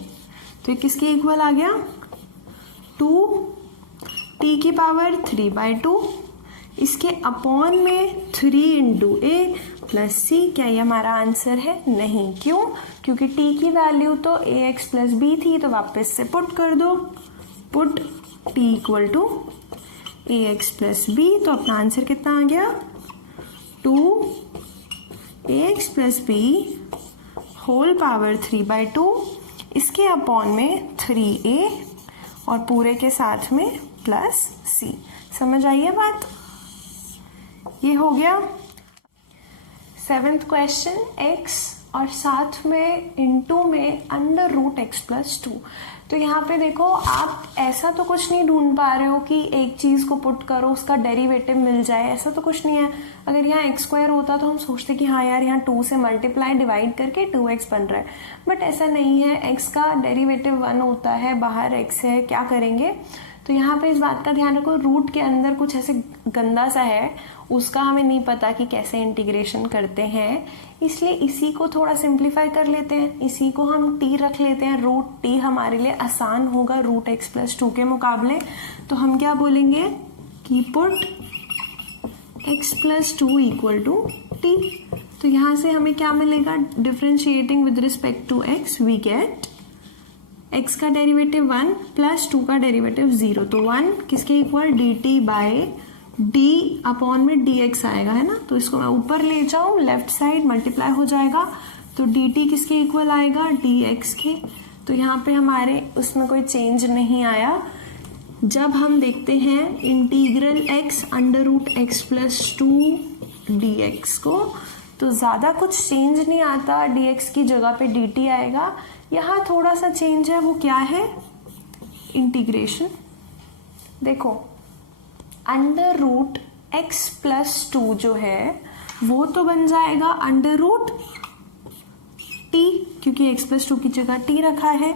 तो ये किसके इक्वल आ गया, 2t की पावर 3/2, इसके अपॉन में 3 इंटू a प्लस c। क्या ये हमारा आंसर है, नहीं, क्यों, क्योंकि t की वैल्यू तो ax प्लस b थी, तो वापस से पुट कर दो, put t equal to ax plus b, तो अपना आंसर कितना आ गया, 2ax plus b whole power 3/2, इसके अपॉन में 3a और पूरे के साथ में प्लस c। समझ आई है बात, ये हो गया 7th क्वेश्चन, x और साथ में इनटू में अंडर रूट x प्लस 2। तो यहाँ पे देखो, आप ऐसा तो कुछ नहीं ढूंढ पा रहे हो कि एक चीज को पुट करो उसका डेरिवेटिव मिल जाए, ऐसा तो कुछ नहीं है। अगर यहाँ x² होता तो हम सोचते कि हाँ यार यहाँ 2 से मल्टीप्लाई डिवाइड करके 2x बन रहा है, बट ऐसा नहीं है, x का डेरिवेटिव 1 होता है, बाहर x है, क्या करेंगे। तो यहाँ पे इस बात का ध्यान रखो, रूट के अंदर कुछ ऐसे गंदा सा है, उसका हमें नहीं पता कि कैसे इंटीग्रेशन करते हैं, इसलिए इसी को थोड़ा सिंप्लीफाई कर लेते हैं, इसी को हम t रख लेते हैं, रूट t हमारे लिए आसान होगा रूट x प्लस 2 के मुकाबले। तो हम क्या बोलेंगे कि put x plus 2 equal to t। तो यहाँ से हमें क्या मिलेगा, differentiating with respect to x we get x का डेरिवेटिव 1 प्लस 2 का डेरिवेटिव 0, तो 1 किसके इक्वल, dt बाय d अपॉन में dx आएगा, है ना। तो इसको मैं ऊपर ले जाऊं, लेफ्ट साइड मल्टीप्लाई हो जाएगा, तो dt किसके इक्वल आएगा, dx के। तो यहाँ पे हमारे उसमें कोई चेंज नहीं आया। जब हम देखते हैं integral x under root x plus 2 dx को, तो ज़्यादा कुछ चेंज नहीं आता, dx की जगह पे dt आएगा। यहाँ थोड़ा सा चेंज है, वो क्या है, इंटीग्रेशन। देखो अंडर रूट एक्स प्लस 2 जो है वो तो बन जाएगा अंडर रूट टी, क्योंकि x प्लस 2 की जगह t रखा है।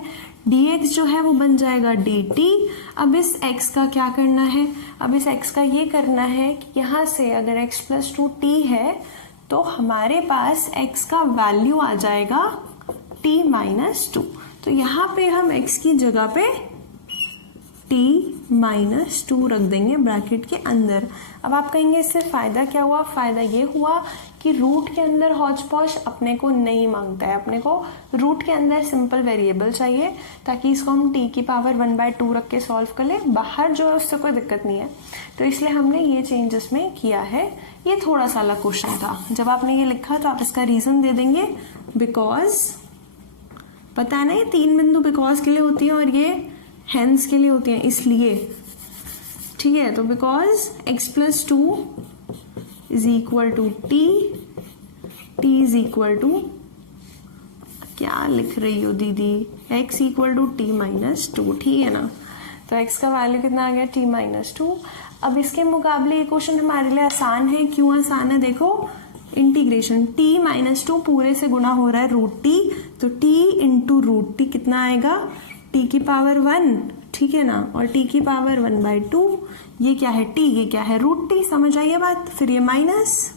dx जो है वो बन जाएगा dt। अब इस x का क्या करना है, अब इस x का ये करना है कि यहाँ से अगर x प्लस 2 t है तो हमारे पास x का वैल्यू आ जाएगा t माइनस 2। तो यहाँ पे हम x की जगह पे t माइनस 2 रख देंगे ब्रैकेट के अंदर। अब आप कहेंगे इससे फायदा क्या हुआ, फायदा ये हुआ कि रूट के अंदर हौच पौच अपने को नहीं मांगता है, अपने को रूट के अंदर सिंपल वेरिएबल चाहिए ताकि इसको हम t की पावर 1/2 रख के सॉल्व कर ले। बाहर जो है उससे कोई दिक्कत नहीं है, तो इसलिए हमने ये चेंज इसमें किया है। ये थोड़ा सा अलग क्वेश्चन था, जब आपने ये लिखा तो आप इसका रीजन दे देंगे बिकॉज, पता है ना ये 3 बिंदु बिकॉज के लिए होती है और ये हेंस के लिए होती है, इसलिए ठीक है। तो because x plus 2 is equal to t is equal to, क्या लिख रही हो दीदी, x equal to t minus 2, ठीक है ना। तो x का वैल्यू कितना आ गया t माइनस 2। अब इसके मुकाबले ये क्वेश्चन हमारे लिए आसान है। क्यों आसान है, देखो इंटीग्रेशन t माइनस 2 पूरे से गुना हो रहा है रूट t, तो t इंटू रूट टी कितना आएगा, t की पावर 1, ठीक है ना, और t की पावर 1/2। ये क्या है t, ये क्या है रूट t, समझ आइए बात। फिर ये माइनस,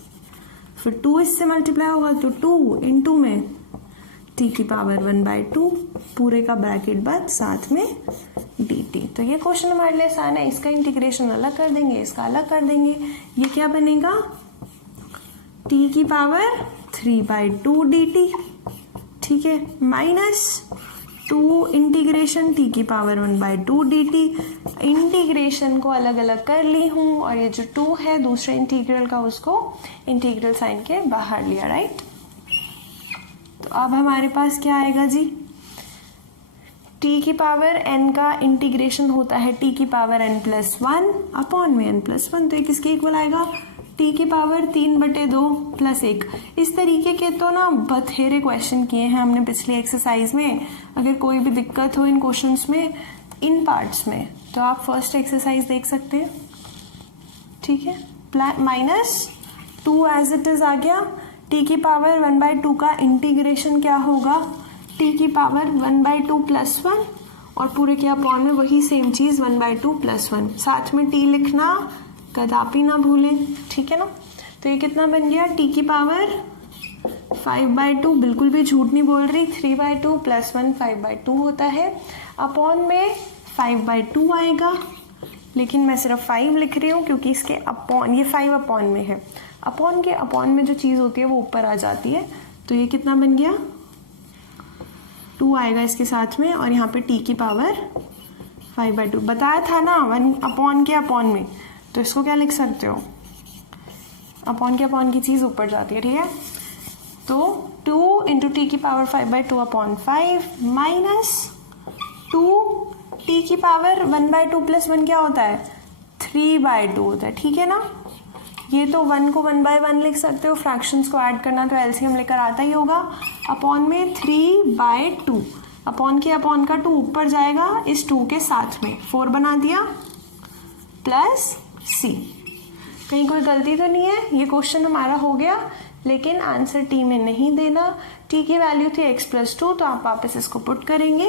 फिर 2 इससे मल्टीप्लाई होगा तो 2 इंटू में t की पावर 1/2 पूरे का ब्रैकेट बाद साथ में dt। तो ये क्वेश्चन हमारे लिए आसान है। इसका इंटीग्रेशन अलग कर देंगे, इसका अलग कर देंगे। ये क्या बनेगा, t की पावर 3/2 dt, ठीक है, माइनस 2 इंटीग्रेशन t की पावर 1/2 dt। इंटीग्रेशन को अलग अलग कर ली हूं और ये जो 2 है दूसरे इंटीग्रल का, उसको इंटीग्रल साइन के बाहर लिया, राइट। तो अब हमारे पास क्या आएगा जी, t की पावर n का इंटीग्रेशन होता है t की पावर n+1 अपॉन में n+1, तो ये किसके इक्वल आएगा, t की पावर 3/2 + 1। इस तरीके के तो ना बथेरे क्वेश्चन किए हैं हमने पिछली एक्सरसाइज में। अगर कोई भी दिक्कत हो इन क्वेश्चंस में, इन पार्ट्स में, तो आप फर्स्ट एक्सरसाइज देख सकते हैं, ठीक है। -2 एज इट इज आ गया। t की पावर 1/2 का इंटीग्रेशन क्या होगा, t की पावर 1/2 + 1 और पूरे के अपॉन में वही सेम चीज 1/2 + 1, साथ में t लिखना कदापि ना भूलें, ठीक है ना। तो ये कितना बन गया, t की पावर 5/2, बिल्कुल भी झूठ नहीं बोल रही, 3/2 + 1 5/2 होता है, अपॉन में 5/2 आएगा, लेकिन मैं सिर्फ 5 लिख रही हूँ क्योंकि इसके अपॉन, ये 5 अपॉन में है, अपॉन के अपॉन में जो चीज़ होती है वो ऊपर आ जाती है। तो ये कितना बन गया, 2 आएगा इसके साथ में, और यहाँ पे t की पावर 5/2 बताया था ना, 1 अपॉन के अपॉन में, तो इसको क्या लिख सकते हो, अपॉन के अपॉन की चीज़ ऊपर जाती है, ठीक है। तो 2 इंटू टी की पावर 5/2 अपॉन 5 माइनस 2 टी की पावर 1/2 + 1 क्या होता है, 3/2 होता है, ठीक है ना। ये तो 1 को 1/1 लिख सकते हो, फ्रैक्शंस को ऐड करना तो एलसीएम लेकर आता ही होगा, अपॉन में 3/2, अपॉन के अपॉन का 2 ऊपर जाएगा इस 2 के साथ में, 4 बना दिया प्लस c। कहीं कोई गलती तो नहीं है, ये क्वेश्चन हमारा हो गया, लेकिन आंसर t में नहीं देना। t की वैल्यू थी x + 2, तो आप वापस इसको पुट करेंगे,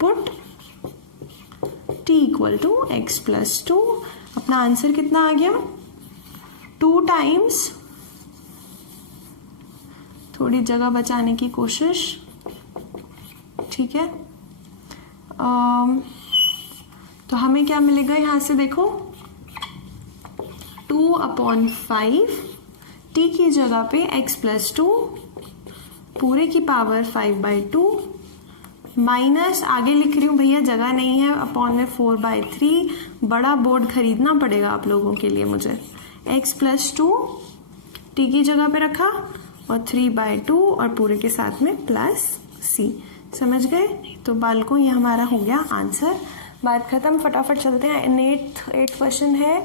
पुट t = x + 2। अपना आंसर कितना आ गया, 2 टाइम्स, थोड़ी जगह बचाने की कोशिश, ठीक है। तो हमें क्या मिलेगा यहाँ से, देखो 2/5, t की जगह पे x + 2 पूरे की पावर 5/2 माइनस, आगे लिख रही हूँ भैया जगह नहीं है, अपॉन में 4/3, बड़ा बोर्ड खरीदना पड़ेगा आप लोगों के लिए मुझे, x + 2 t की जगह पे रखा और 3/2 और पूरे के साथ में प्लस c, समझ गए। तो बालकों ये हमारा हो गया आंसर, बात खत्म। फटाफट चलते हैं, 8 क्वेश्चन है।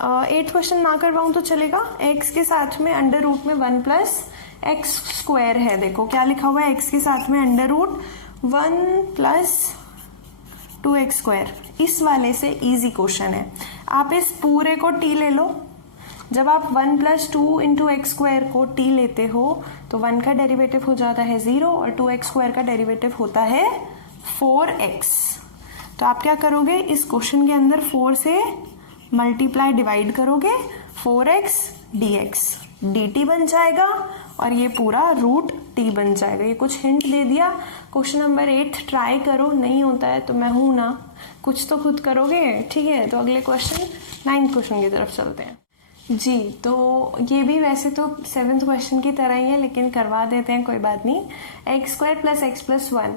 8 क्वेश्चन ना करवाऊं तो चलेगा। x के साथ में अंडर रूट में 1 + x² है, देखो क्या लिखा हुआ है, x के साथ में अंडर रूट 1 + 2x²। इस वाले से इजी क्वेश्चन है। आप इस पूरे को t ले लो। जब आप 1 + 2 × x² को t लेते हो तो 1 का डेरिवेटिव हो जाता है 0 और 2x² का डेरिवेटिव होता है 4x। तो आप क्या करोगे, इस क्वेश्चन के अंदर 4 से मल्टीप्लाई डिवाइड करोगे, 4x dx dt बन जाएगा और ये पूरा √t बन जाएगा। ये कुछ हिंट दे दिया। क्वेश्चन नंबर 8 ट्राई करो, नहीं होता है तो मैं हूं ना, कुछ तो खुद करोगे, ठीक है। तो अगले क्वेश्चन 9th क्वेश्चन की तरफ चलते हैं जी। तो ये भी वैसे तो 7th क्वेश्चन की तरह ही है, लेकिन करवा देते हैं, कोई बात नहीं। x² + x + 1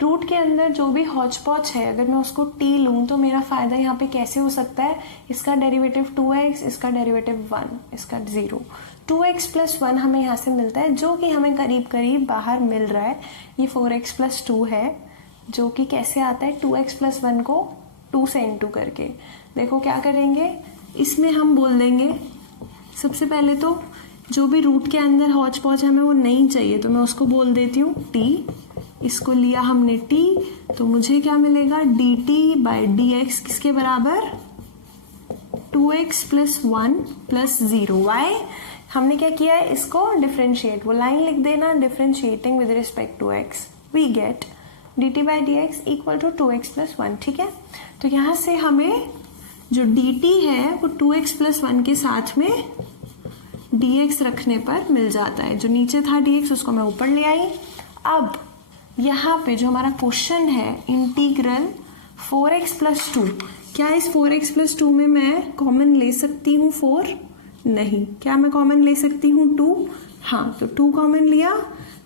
रूट के अंदर जो भी हौच पौच है, अगर मैं उसको t लूँ तो मेरा फायदा यहाँ पे कैसे हो सकता है, इसका डेरिवेटिव 2x, इसका डेरिवेटिव 1, इसका 0। 2x + 1 हमें यहाँ से मिलता है, जो कि हमें करीब करीब बाहर मिल रहा है। ये 4x + 2 है, जो कि कैसे आता है, 2x + 1 को 2 से इंटू करके। देखो क्या करेंगे, इसमें हम बोल देंगे सबसे पहले तो जो भी रूट के अंदर हौच पौच हमें वो नहीं चाहिए, तो मैं उसको बोल देती हूँ t। इसको लिया हमने t, तो मुझे क्या मिलेगा, dt/dx किसके बराबर, 2x + 1 + 0। वाई हमने क्या किया है, इसको डिफरेंशिएट, वो लाइन लिख देना, differentiating with respect to x we get dt/dx = 2x + 1, ठीक है। तो यहाँ से हमें जो dt है वो 2x + 1 के साथ में dx रखने पर मिल जाता है। जो नीचे था dx उसको मैं ऊपर ले आई। अब यहाँ पे जो हमारा क्वेश्चन है, इंटीग्रल 4x + 2, क्या इस 4x + 2 में मैं कॉमन ले सकती हूँ 4? नहीं। क्या मैं कॉमन ले सकती हूँ 2? हाँ, तो 2 कॉमन लिया,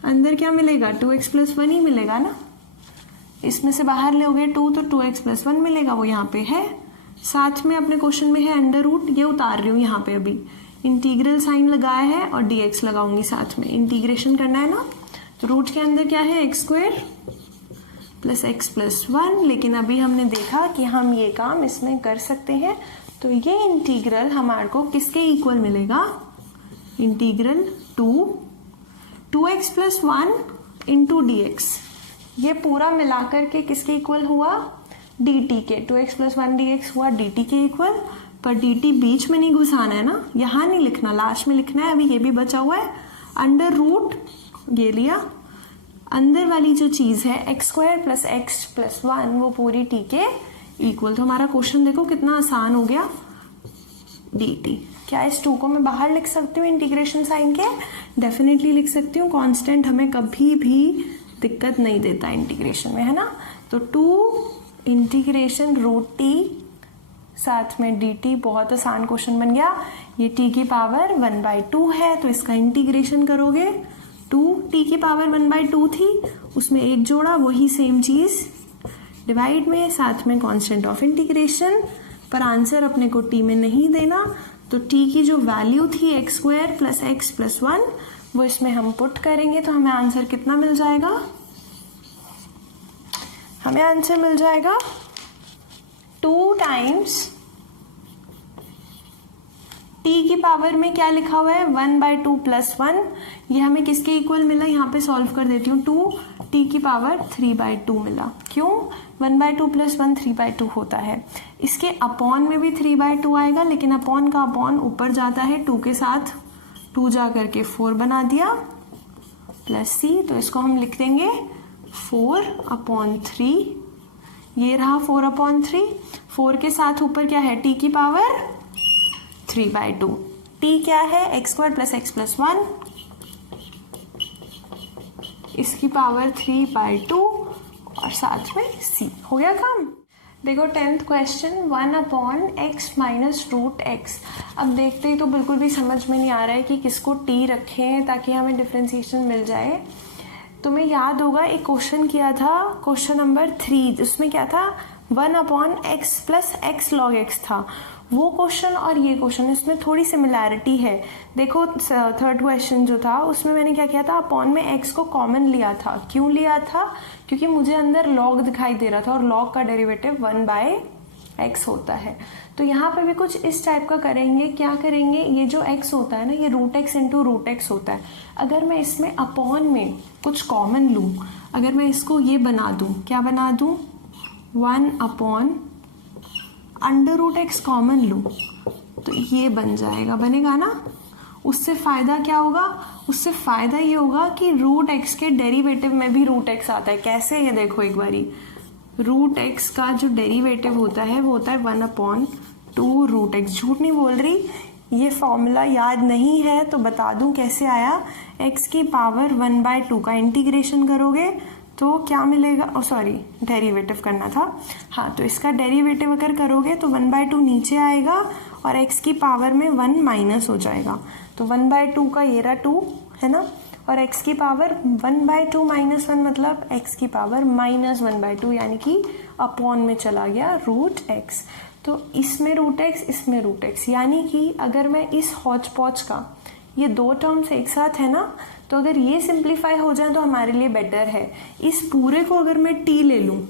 अंदर क्या मिलेगा, 2x + 1 ही मिलेगा ना। इसमें से बाहर लोगे 2 तो 2x + 1 मिलेगा, वो यहाँ पे है। साथ में अपने क्वेश्चन में है अंडर रूट, ये उतार रही हूँ यहाँ पे, अभी इंटीग्रल साइन लगाया है और dx लगाऊंगी साथ में, इंटीग्रेशन करना है ना। तो रूट के अंदर क्या है, x² + x + 1, लेकिन अभी हमने देखा कि हम ये काम इसमें कर सकते हैं। तो ये इंटीग्रल हमारे को किसके इक्वल मिलेगा, इंटीग्रल 2x + 1 × dx, ये पूरा मिलाकर के किसके इक्वल हुआ, dt के। 2x + 1 dx हुआ dt के इक्वल, पर dt बीच में नहीं घुसाना है ना, यहाँ नहीं लिखना, लास्ट में लिखना है। अभी ये भी बचा हुआ है, अंडर रूट ये लिया, अंदर वाली जो चीज है x² + x + 1 वो पूरी t के इक्वल। तो हमारा क्वेश्चन देखो कितना आसान हो गया, dt। क्या इस 2 को मैं बाहर लिख सकती हूँ इंटीग्रेशन साइन के? डेफिनेटली लिख सकती हूँ, कांस्टेंट हमें कभी भी दिक्कत नहीं देता इंटीग्रेशन में, है ना। तो 2 इंटीग्रेशन √t साथ में dt, बहुत आसान क्वेश्चन बन गया। ये t की पावर 1/2 है, तो इसका इंटीग्रेशन करोगे, 2 t की पावर 1/2 थी, उसमें 1 जोड़ा, वही सेम चीज डिवाइड में, साथ में कांस्टेंट ऑफ इंटीग्रेशन। पर आंसर अपने को t में नहीं देना, तो t की जो वैल्यू थी x² + x + 1 वो इसमें हम पुट करेंगे, तो हमें आंसर कितना मिल जाएगा, हमें आंसर मिल जाएगा 2 × t की पावर में क्या लिखा हुआ है, 1/2 + 1, ये हमें किसके इक्वल मिला, यहाँ पे सॉल्व कर देती हूँ, 2 t की पावर 3/2 मिला। क्यों, 1/2 + 1 3/2 होता है। इसके अपॉन में भी 3/2 आएगा, लेकिन अपॉन का अपॉन ऊपर जाता है, 2 के साथ 2 जा करके 4 बना दिया, +c, तो इसको हम लिख देंगे 4/3। ये रहा 4/3, 4 के साथ ऊपर क्या है, t की पावर 3/2। t क्या है, x² + x + 1, इसकी पावर 3/2 और साथ में c। हो गया काम। देखो 10th क्वेश्चन, 1/x - √x। अब देखते ही तो बिल्कुल भी समझ में नहीं आ रहा है कि किसको t रखें ताकि हमें डिफरेंशिएशन मिल जाए। तुम्हें याद होगा एक क्वेश्चन किया था, क्वेश्चन नंबर 3, उसमें क्या था, 1/x + x log x था। वो क्वेश्चन और ये क्वेश्चन, इसमें थोड़ी सिमिलैरिटी है। देखो 3rd क्वेश्चन जो था उसमें मैंने क्या किया था, अपॉन में x को कॉमन लिया था। क्यों लिया था, क्योंकि मुझे अंदर log दिखाई दे रहा था और log का डेरिवेटिव 1/x होता है। तो यहाँ पे भी कुछ इस टाइप का करेंगे। क्या करेंगे, ये जो x होता है ना, ये √x × √x होता है। अगर मैं इसमें अपॉन में कुछ कॉमन लूँ, अगर मैं इसको ये बना दूँ, क्या बना दूँ, 1/√x under root x common लूँ तो ये बन जाएगा, बनेगा ना। उससे फ़ायदा क्या होगा, उससे फ़ायदा ये होगा कि रूट एक्स के डेरिवेटिव में भी रूट एक्स आता है। कैसे, ये देखो एक बारी, रूट एक्स का जो डेरिवेटिव होता है वो होता है 1/2 रूट एक्स। झूठ नहीं बोल रही, ये फॉर्मूला याद नहीं है तो बता दूं कैसे आया। x की पावर 1/2 का इंटीग्रेशन करोगे तो क्या मिलेगा, सॉरी डेरिवेटिव करना था, हाँ, तो इसका डेरिवेटिव अगर करोगे तो 1/2 नीचे आएगा और x की पावर में 1 माइनस हो जाएगा, तो 1/2 का ये रहा 2 है ना, और x की पावर 1/2 माइनस 1 मतलब x की पावर -1/2, यानी कि अपॉन में चला गया रूट x। तो इसमें रूट x, इसमें रूट x, यानी कि अगर मैं इस हौच पौच का, ये दो टर्म्स एक साथ है ना, तो अगर ये सिंप्लीफाई हो जाए तो हमारे लिए बेटर है। इस पूरे को अगर मैं t ले लूँ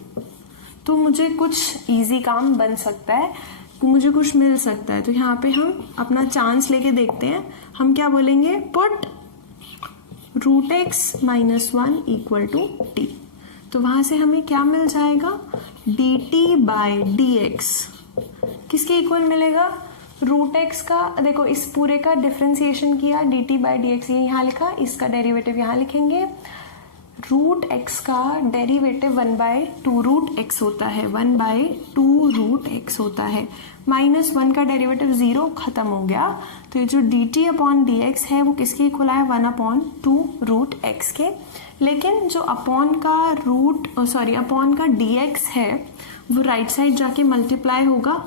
तो मुझे कुछ इजी काम बन सकता है, मुझे कुछ मिल सकता है। तो यहाँ पे हम अपना चांस लेके देखते हैं, हम क्या बोलेंगे, put root x minus 1 equal to t. तो वहां से हमें क्या मिल जाएगा, d t by d x किसके इक्वल मिलेगा, रूट एक्स का। देखो इस पूरे का डिफ्रेंसिएशन किया, d t by d x, ये यहाँ लिखा, इसका डेरिवेटिव यहाँ लिखेंगे। रूट एक्स का डेरिवेटिव 1/2 रूट एक्स होता है, 1/2 रूट एक्स होता है, -1 का डेरिवेटिव 0, खत्म हो गया। तो ये जो D T upon D x है वो किसके इक्वल आया, 1/2 रूट एक्स के। लेकिन जो अपॉन का डी एक्स है वो राइट साइड जाके मल्टीप्लाई होगा,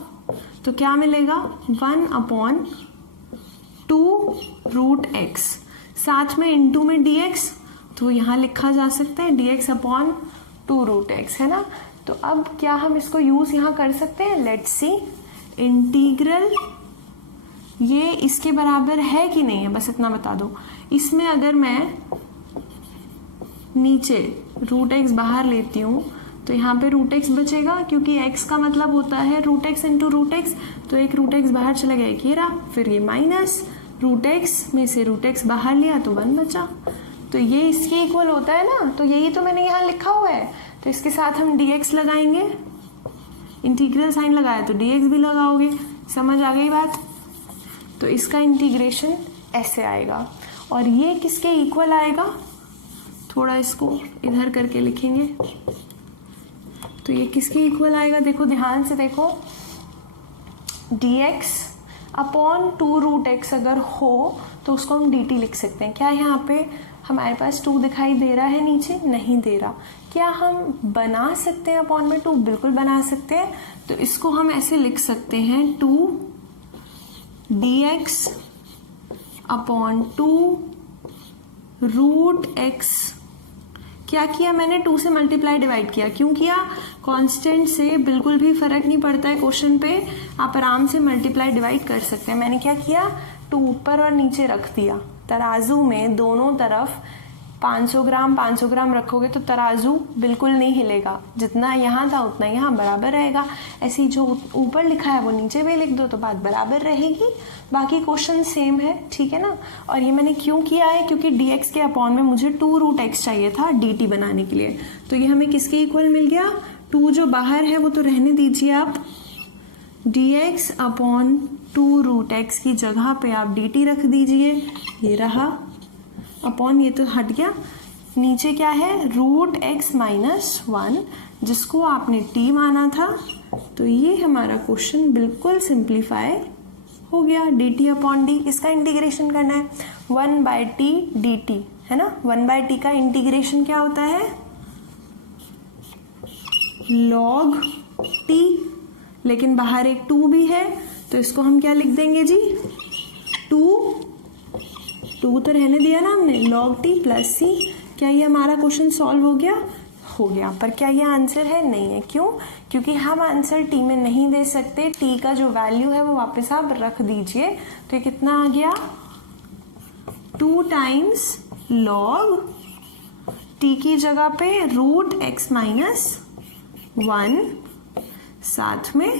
तो क्या मिलेगा, 1/2 रूट एक्स, साथ में इनटू में dx, तो यहाँ लिखा जा सकता है dx अपॉन 2 रूट एक्स, है ना। तो अब क्या हम इसको यूज यहाँ कर सकते हैं, लेट्स सी, इंटीग्रल ये इसके बराबर है कि नहीं है, बस इतना बता दो। इसमें अगर मैं नीचे रूट एक्स बाहर लेती हूँ तो यहाँ पे रूट एक्स बचेगा, क्योंकि x का मतलब होता है root x into root x, तो एक रूट एक्स बाहर चला गया, एक ये रहा, फिर ये माइनस रूट एक्स में से रूट एक्स बाहर लिया तो 1 बचा, तो ये इसके इक्वल होता है ना। तो यही तो मैंने यहाँ लिखा हुआ है, तो इसके साथ हम dx लगाएंगे, इंटीग्रल साइन लगाया तो dx भी लगाओगे, समझ आ गई बात। तो इसका इंटीग्रेशन ऐसे आएगा, और ये किसके इक्वल आएगा, थोड़ा इसको इधर करके लिखेंगे, तो ये किसके इक्वल आएगा, देखो ध्यान से देखो, dx अपॉन 2 रूट एक्स अगर हो तो उसको हम dt लिख सकते हैं। क्या यहाँ पे हमारे पास 2 दिखाई दे रहा है, नीचे नहीं दे रहा, क्या हम बना सकते हैं अपॉन में 2, बिल्कुल बना सकते हैं। तो इसको हम ऐसे लिख सकते हैं, 2 dx अपॉन 2 रूट एक्स। क्या किया मैंने, 2 से मल्टीप्लाई डिवाइड किया, क्यों किया, कांस्टेंट से बिल्कुल भी फर्क नहीं पड़ता है क्वेश्चन पे, आप आराम से मल्टीप्लाई डिवाइड कर सकते हैं। मैंने क्या किया, 2 ऊपर और नीचे रख दिया, तराजू में दोनों तरफ 500 ग्राम रखोगे तो तराजू बिल्कुल नहीं हिलेगा, जितना यहाँ था उतना यहाँ बराबर रहेगा। ऐसे ही जो ऊपर लिखा है वो नीचे भी लिख दो तो बात बराबर रहेगी, बाकी क्वेश्चन सेम है, ठीक है ना। और ये मैंने क्यों किया है, क्योंकि dx के अपॉन में मुझे 2 रूट एक्स चाहिए था dt बनाने के लिए, तो ये हमें किसके इक्वल मिल गया, 2 जो बाहर है वो तो रहने दीजिए आप, dx अपॉन 2 रूट एक्स की जगह पे आप dt रख दीजिए, ये रहा अपॉन, ये तो हट गया, नीचे क्या है, रूट एक्स माइनस 1, जिसको आपने t माना था। तो ये हमारा क्वेश्चन बिल्कुल सिंप्लीफाई हो गया, dt अपॉन डी, इसका इंटीग्रेशन करना है, 1/t dt, है ना। 1/t का इंटीग्रेशन क्या होता है, log t, लेकिन बाहर एक 2 भी है तो इसको हम क्या लिख देंगे जी, 2 तो रहने दिया ना हमने, log t प्लस c। क्या ये हमारा क्वेश्चन सॉल्व हो गया, हो गया। पर क्या ये आंसर है, नहीं है, क्यों, क्योंकि हम आंसर t में नहीं दे सकते, t का जो वैल्यू है वो वापस आप रख दीजिए। तो ये कितना आ गया, 2 टाइम्स log t की जगह पे रूट एक्स माइनस 1, साथ में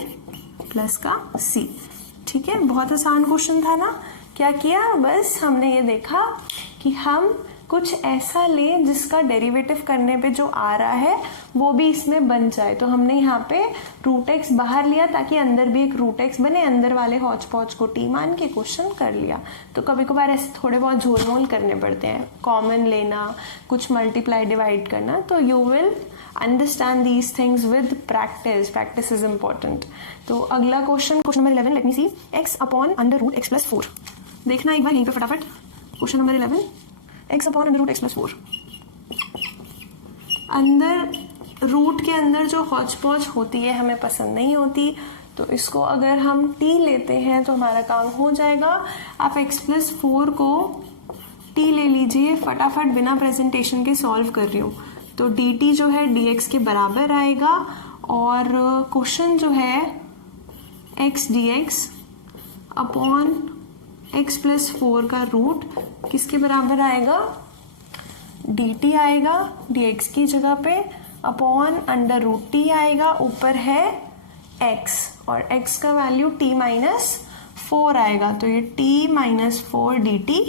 प्लस का c, ठीक है। बहुत आसान क्वेश्चन था ना। क्या किया, बस हमने ये देखा कि हम कुछ ऐसा ले जिसका डेरिवेटिव करने पे जो आ रहा है वो भी इसमें बन जाए। तो हमने यहाँ पे रूट एक्स बाहर लिया ताकि अंदर भी एक रूट एक्स बने, अंदर वाले हौच पौच को टी मान के क्वेश्चन कर लिया। तो कभी कभार ऐसे थोड़े बहुत झोलमोल करने पड़ते हैं, कॉमन लेना, कुछ मल्टीप्लाई डिवाइड करना। तो you will understand these things with practice, practice is important. तो अगला question, question number 11, let me see, x upon under root x plus 4। देखना एक बार यहीं पे फटाफट, question number 11, x upon under root x plus 4। अंदर रूट के अंदर जो हौच पौच होती है हमें पसंद नहीं होती, तो इसको अगर हम टी लेते हैं तो हमारा काम हो जाएगा। आप एक्स प्लस 4 को टी ले लीजिए, फटाफट बिना प्रेजेंटेशन के सॉल्व कर रही हूँ। तो डी टी जो है डी एक्स के बराबर आएगा, और क्वेश्चन जो है x d x upon x plus 4 का रूट किसके बराबर आएगा, डी टी आएगा, डी एक्स की जगह पे, अपॉन अंडर रूट टी आएगा, ऊपर है एक्स, और एक्स का वैल्यू टी माइनस 4 आएगा। तो ये टी माइनस 4 डी टी,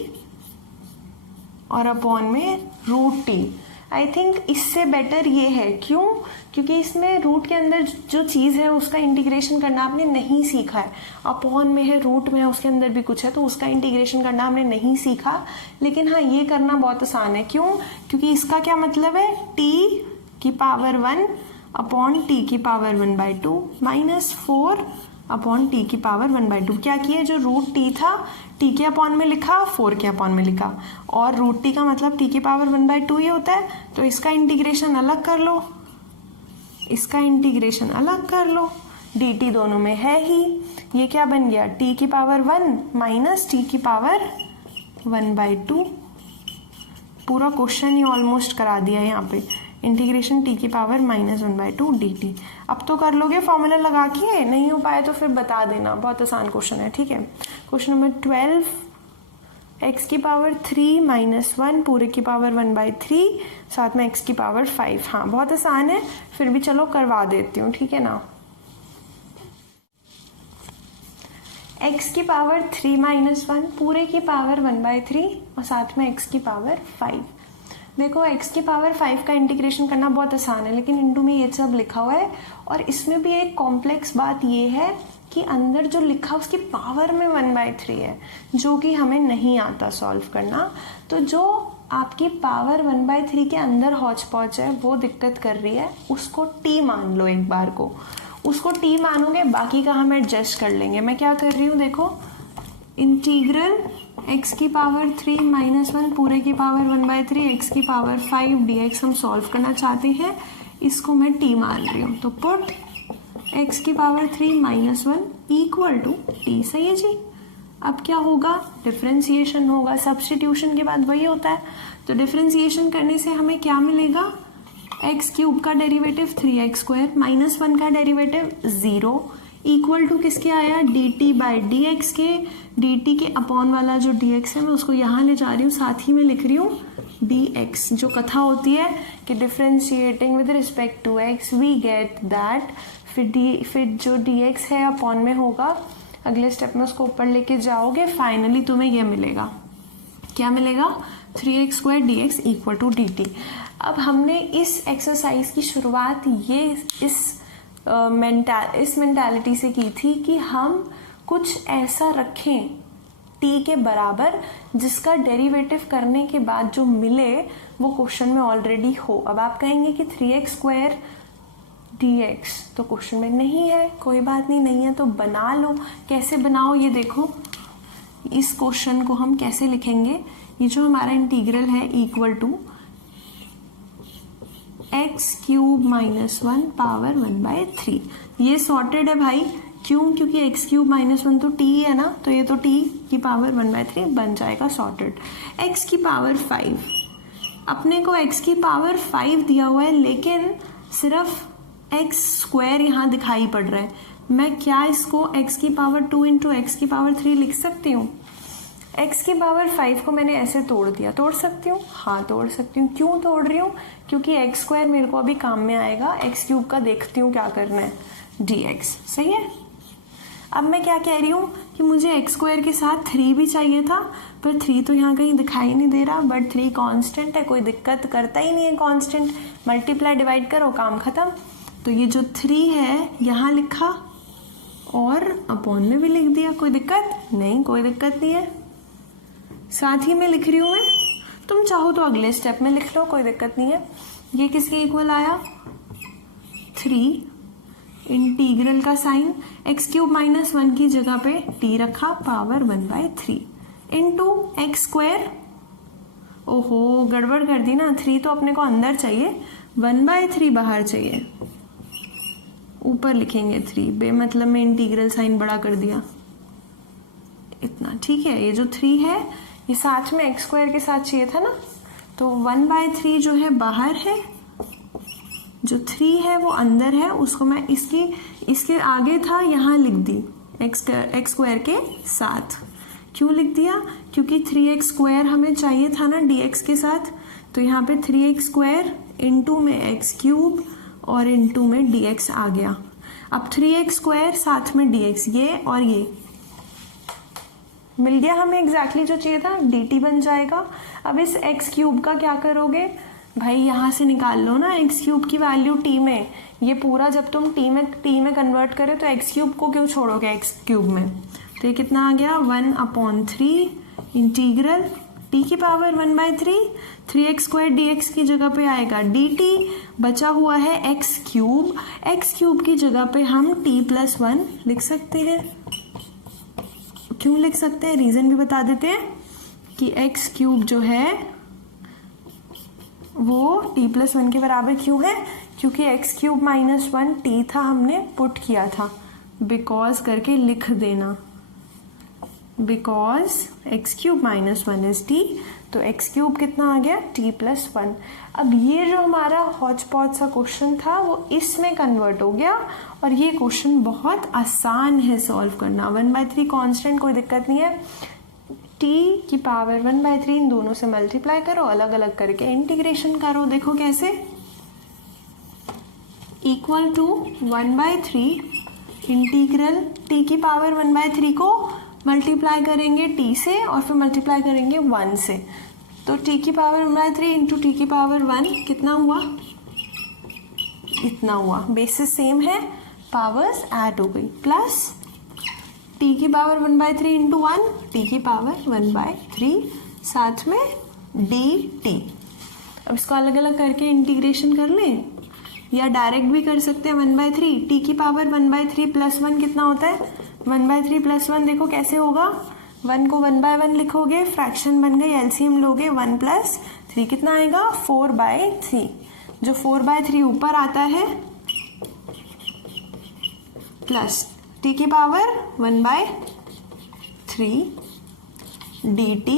और अपॉन में रूट टी। आई थिंक इससे बेटर ये है, क्यों? क्योंकि इसमें रूट के अंदर जो चीज़ है उसका इंटीग्रेशन करना आपने नहीं सीखा है। अपॉन में है, रूट में है, उसके अंदर भी कुछ है, तो उसका इंटीग्रेशन करना हमने नहीं सीखा। लेकिन हाँ, ये करना बहुत आसान है। क्यों? क्योंकि इसका क्या मतलब है, टी की पावर 1 अपॉन टी की पावर 1/2 माइनस 4 अपॉन टी की पावर 1/2। क्या किया, जो रूट टी था टी के अपॉन में लिखा, 4 के अपॉन में लिखा, और रूट टी का मतलब टी की पावर 1/2 ही होता है। तो इसका इंटीग्रेशन अलग कर लो, इसका इंटीग्रेशन अलग कर लो, डी टी दोनों में है ही। ये क्या बन गया, टी की पावर 1 माइनस टी की पावर 1/2। पूरा क्वेश्चन ही ऑलमोस्ट करा दिया यहाँ पे, इंटीग्रेशन टी की पावर -1/2 डी टी। अब तो कर लोगे फॉर्मूला लगा के, नहीं हो पाए तो फिर बता देना, बहुत आसान क्वेश्चन है। ठीक है, क्वेश्चन नंबर 12, एक्स की पावर 3 माइनस 1 पूरे की पावर 1/3 साथ में एक्स की पावर 5। हाँ, बहुत आसान है, फिर भी चलो करवा देती हूँ, ठीक है ना। एक्स की पावर 3 माइनस 1 पूरे की पावर 1/3 और साथ में एक्स की पावर 5। देखो, एक्स की पावर 5 का इंटीग्रेशन करना बहुत आसान है, लेकिन इंटू में ये सब लिखा हुआ है, और इसमें भी एक कॉम्प्लेक्स बात ये है कि अंदर जो लिखा उसकी पावर में 1/3 है, जो कि हमें नहीं आता सॉल्व करना। तो जो आपकी पावर 1/3 के अंदर हौच पौच है वो दिक्कत कर रही है, उसको टी मान लो एक बार को, उसको टी मानोगे, बाकी का हम एडजस्ट कर लेंगे। मैं क्या कर रही हूँ, देखो, इंटीग्रल एक्स की पावर 3 माइनस 1 पूरे की पावर 1/3 एक्स की पावर 5 dx हम सॉल्व करना चाहते हैं, इसको मैं टी मान रही हूँ। तो पुट एक्स की power 3 minus 1 equal to t. सही है जी। अब क्या होगा, डिफरेंशिएशन होगा, सब्स्टिट्यूशन के बाद वही होता है। तो डिफरेंशिएशन करने से हमें क्या मिलेगा, एक्स क्यूब का डेरिवेटिव 3x² माइनस 1 का डेरिवेटिव 0 इक्वल टू किसके आया, d t by d x के। डी टी के अपॉन वाला जो डी एक्स है मैं उसको यहाँ ले जा रही हूँ, साथ ही में लिख रही हूँ डी एक्स। जो कथा होती है कि differentiating with respect to x we get that, फिर जो डी एक्स है अपॉन में होगा, अगले स्टेप में उसको ऊपर लेके जाओगे, फाइनली तुम्हें ये मिलेगा, क्या मिलेगा, 3x² dx equal to d t. अब हमने इस एक्सरसाइज की शुरुआत ये इस मेंटालिटी से की थी कि हम कुछ ऐसा रखें टी के बराबर जिसका डेरिवेटिव करने के बाद जो मिले वो क्वेश्चन में ऑलरेडी हो। अब आप कहेंगे कि 3x² dx तो क्वेश्चन में नहीं है, कोई बात नहीं है तो बना लो। कैसे बनाओ ये देखो, इस क्वेश्चन को हम कैसे लिखेंगे, ये जो हमारा इंटीग्रल है equal to x³ minus 1 power 1/3। ये सॉर्टेड है भाई, क्यों, क्योंकि x³ माइनस 1 तो t है ना, तो ये तो t की पावर 1/3 बन जाएगा सॉर्टेड। x की पावर 5, अपने को x की पावर 5 दिया हुआ है, लेकिन सिर्फ x² यहाँ दिखाई पड़ रहा है। मैं क्या इसको x की पावर 2 इंटू x की पावर 3 लिख सकती हूँ। x की पावर 5 को मैंने ऐसे तोड़ दिया, तोड़ सकती हूँ, हाँ तोड़ सकती हूँ। क्यों तोड़ रही हूँ, क्योंकि x² मेरे को अभी काम में आएगा, x³ का देखती हूँ क्या करना है, dx। सही है। अब मैं क्या कह रही हूँ कि मुझे एक्स स्क्वायर के साथ 3 भी चाहिए था, पर 3 तो यहाँ कहीं दिखाई नहीं दे रहा, बट 3 कांस्टेंट है, कोई दिक्कत करता ही नहीं है कांस्टेंट, मल्टीप्लाई डिवाइड करो काम खत्म। तो ये जो 3 है यहाँ लिखा और अपॉन में भी लिख दिया, कोई दिक्कत नहीं, कोई दिक्कत नहीं है। साथ ही में लिख रही हूँ मैं, तुम चाहो तो अगले स्टेप में लिख लो, कोई दिक्कत नहीं है। ये किसके इक्वल आया 3, इंटीग्रल का साइन x³ - 1 की जगह पे t रखा, पावर 1/3 इंटू एक्स स्क्वायर। ओहो गड़बड़ कर दी ना, 3 तो अपने को अंदर चाहिए, 1/3 बाहर चाहिए, ऊपर लिखेंगे 3, बेमतलब में इंटीग्रल साइन बड़ा कर दिया इतना, ठीक है। ये जो 3 है ये साथ में एक्स स्क्वायर के साथ चाहिए था ना, तो 1/3 जो है बाहर है, जो 3 है वो अंदर है, उसको मैं इसके आगे था यहाँ लिख दी एक्स स्क्वायर के साथ। क्यों लिख दिया? क्योंकि 3x² हमें चाहिए था ना dx के साथ, तो यहाँ पे 3x² इंटू में x³ और इंटू में dx आ गया। अब 3x² साथ में dx, ये और ये मिल गया हमें एग्जैक्टली जो चाहिए था, dt बन जाएगा। अब इस x³ का क्या करोगे भाई, यहाँ से निकाल लो ना x³ की वैल्यू t में, ये पूरा जब तुम t में कन्वर्ट करे तो x³ को क्यों छोड़ोगे x³ में, तो ये कितना आ गया 1/3 इंटीग्रल t की पावर 1/3, 3x² dx की जगह पे आएगा dt, बचा हुआ है x³ की जगह पे हम t+1 लिख सकते हैं। क्यों लिख सकते हैं, रीजन भी बता देते हैं कि x³ जो है वो t+1 के बराबर क्यों है, क्योंकि x³ - 1 t था, हमने पुट किया था, बिकॉज करके लिख देना, बिकॉज x³ - 1 इज t, तो x³ कितना आ गया t+1। अब ये जो हमारा हॉच पॉच सा क्वेश्चन था वो इसमें कन्वर्ट हो गया, और ये क्वेश्चन बहुत आसान है सॉल्व करना। 1/3 कांस्टेंट, कोई दिक्कत नहीं है, t की पावर 1/3 इन दोनों से मल्टीप्लाई करो, अलग अलग करके इंटीग्रेशन करो, देखो कैसे, इक्वल टू 1/3 इंटीग्रल t की पावर 1/3 को मल्टीप्लाई करेंगे t से और फिर मल्टीप्लाई करेंगे 1 से, तो t की पावर 1/3 इंटू t की पावर 1 कितना हुआ, इतना हुआ, बेसिस सेम है, पावर्स ऐड हो गई, प्लस t की पावर 1/3 इंटू 1, t की पावर 1/3 साथ में dt। अब इसको अलग अलग करके इंटीग्रेशन कर लें या डायरेक्ट भी कर सकते हैं 1/3, t की पावर 1/3 प्लस 1 कितना होता है 1/3 प्लस 1, देखो कैसे होगा, 1 को 1/1 लिखोगे, फ्रैक्शन बन गई, एलसीएम लोगे, 1 + 3 कितना आएगा 4/3, जो 4/3 ऊपर आता है प्लस t की पावर 1/3 dt,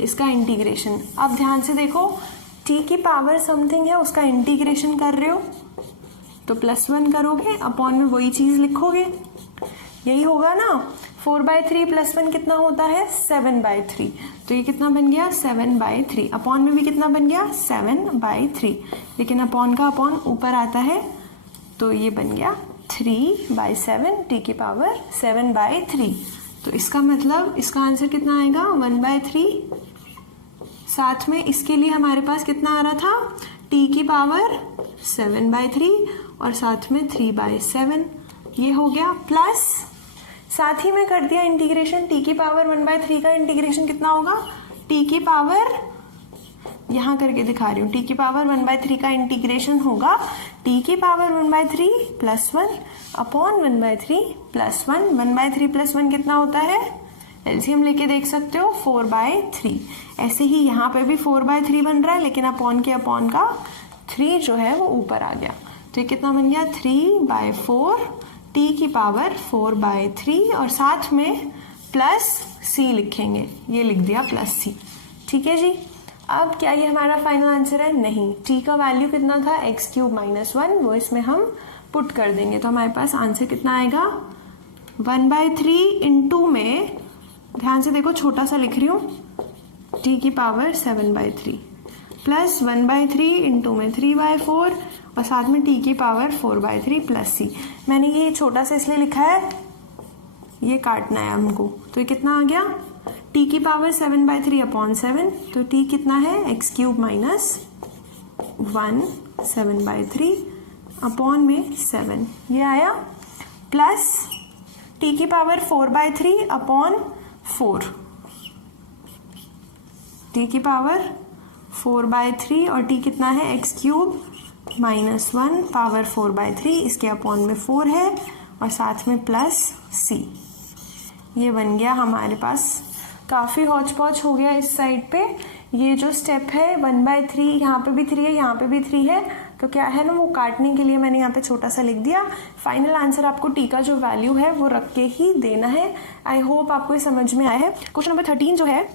इसका इंटीग्रेशन। अब ध्यान से देखो, t की पावर समथिंग है, उसका इंटीग्रेशन कर रहे हो तो +1 करोगे, अपॉन में वही चीज लिखोगे, यही होगा ना। 4/3 + 1 कितना होता है 7/3, तो ये कितना बन गया 7/3, अपॉन में भी कितना बन गया 7/3, लेकिन अपॉन का अपॉन ऊपर आता है, तो ये बन गया 3/7, t की पावर 7/3। तो इसका मतलब इसका आंसर कितना आएगा 1/3, साथ में इसके लिए हमारे पास कितना आ रहा था t की पावर 7/3 और साथ में 3/7, ये हो गया, प्लस साथ ही में कर दिया इंटीग्रेशन, t की पावर 1/3 का इंटीग्रेशन कितना होगा, t की पावर, यहाँ करके दिखा रही हूँ, t की पावर 1/3 का इंटीग्रेशन होगा t की power 1/3 plus 1 upon 1/3 plus 1, 1/3 plus 1 कितना होता है, एलसीएम लेके देख सकते हो 4/3। ऐसे ही यहाँ पे भी 4/3 बन रहा है, लेकिन अपॉन का 3 जो है वो ऊपर आ गया, तो ये कितना बन गया 3/4 t की पावर 4/3 और साथ में प्लस c लिखेंगे, ये लिख दिया प्लस c, ठीक है जी। अब क्या ये हमारा फाइनल आंसर है, नहीं, t का वैल्यू कितना था x³ - 1, वो इसमें हम पुट कर देंगे, तो हमारे पास आंसर कितना आएगा 1/3 इंटू में, ध्यान से देखो छोटा सा लिख रही हूँ, t की पावर 7/3 प्लस 1/3 इंटू में 3/4 और साथ में t की पावर 4/3 प्लस c। मैंने ये छोटा सा इसलिए लिखा है ये काटना है हमको, तो ये कितना आ गया t की पावर 7/3 अपॉन 7, तो t कितना है x³ माइनस 1 7/3 अपॉन में 7, ये आया, प्लस t की पावर 4/3 अपॉन 4, t की पावर 4/3 और t कितना है x³ माइनस 1 पावर 4/3, इसके अपॉन में 4 है और साथ में प्लस c। ये बन गया हमारे पास, काफ़ी हौच पौच हो गया इस साइड पे। ये जो स्टेप है 1/3, यहाँ पे भी 3 है, यहाँ पे भी 3 है, तो क्या है ना वो काटने के लिए मैंने यहाँ पे छोटा सा लिख दिया। फाइनल आंसर आपको टी का जो वैल्यू है वो रख के ही देना है। आई होप आपको ये समझ में आया है। क्वेश्चन नंबर 13 जो है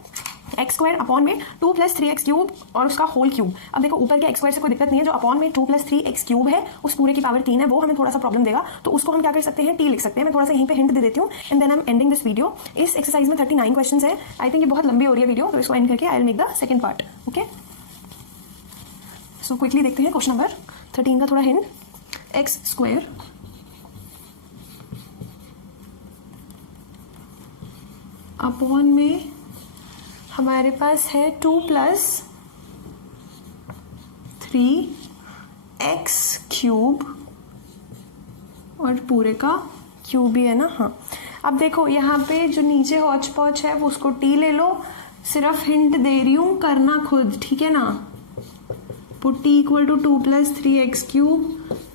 x² अपॉन में 2 + 3x³ और उसका होल क्यूब। अब देखो ऊपर के x² से कोई दिक्कत नहीं है, जो अपॉन में 2 + 3x³ है उस पूरे की पावर 3 है, वो हमें थोड़ा सा प्रॉब्लम देगा, तो उसको हम क्या कर सकते हैं t लिख सकते हैं। मैं थोड़ा सा यहीं पे हिंट दे देती हूँ and then I am ending this video. इस एक्सरसाइज में 39 क्वेश्चंस है। आई थिंक ये बहुत लंबी हो रही है वीडियो, तो इसको एंड करके I will make the second part. Okay, so quickly देखते हैं क्वेश्चन नंबर 13 का थोड़ा हिंट। x² अपॉन में हमारे पास है 2 + 3x³ और पूरे का क्यूब भी है ना। हाँ, अब देखो यहाँ पे जो नीचे हौच पौच है वो उसको t ले लो, सिर्फ हिंट दे रही हूँ, करना खुद, ठीक है ना। पुट t = 2 + 3x³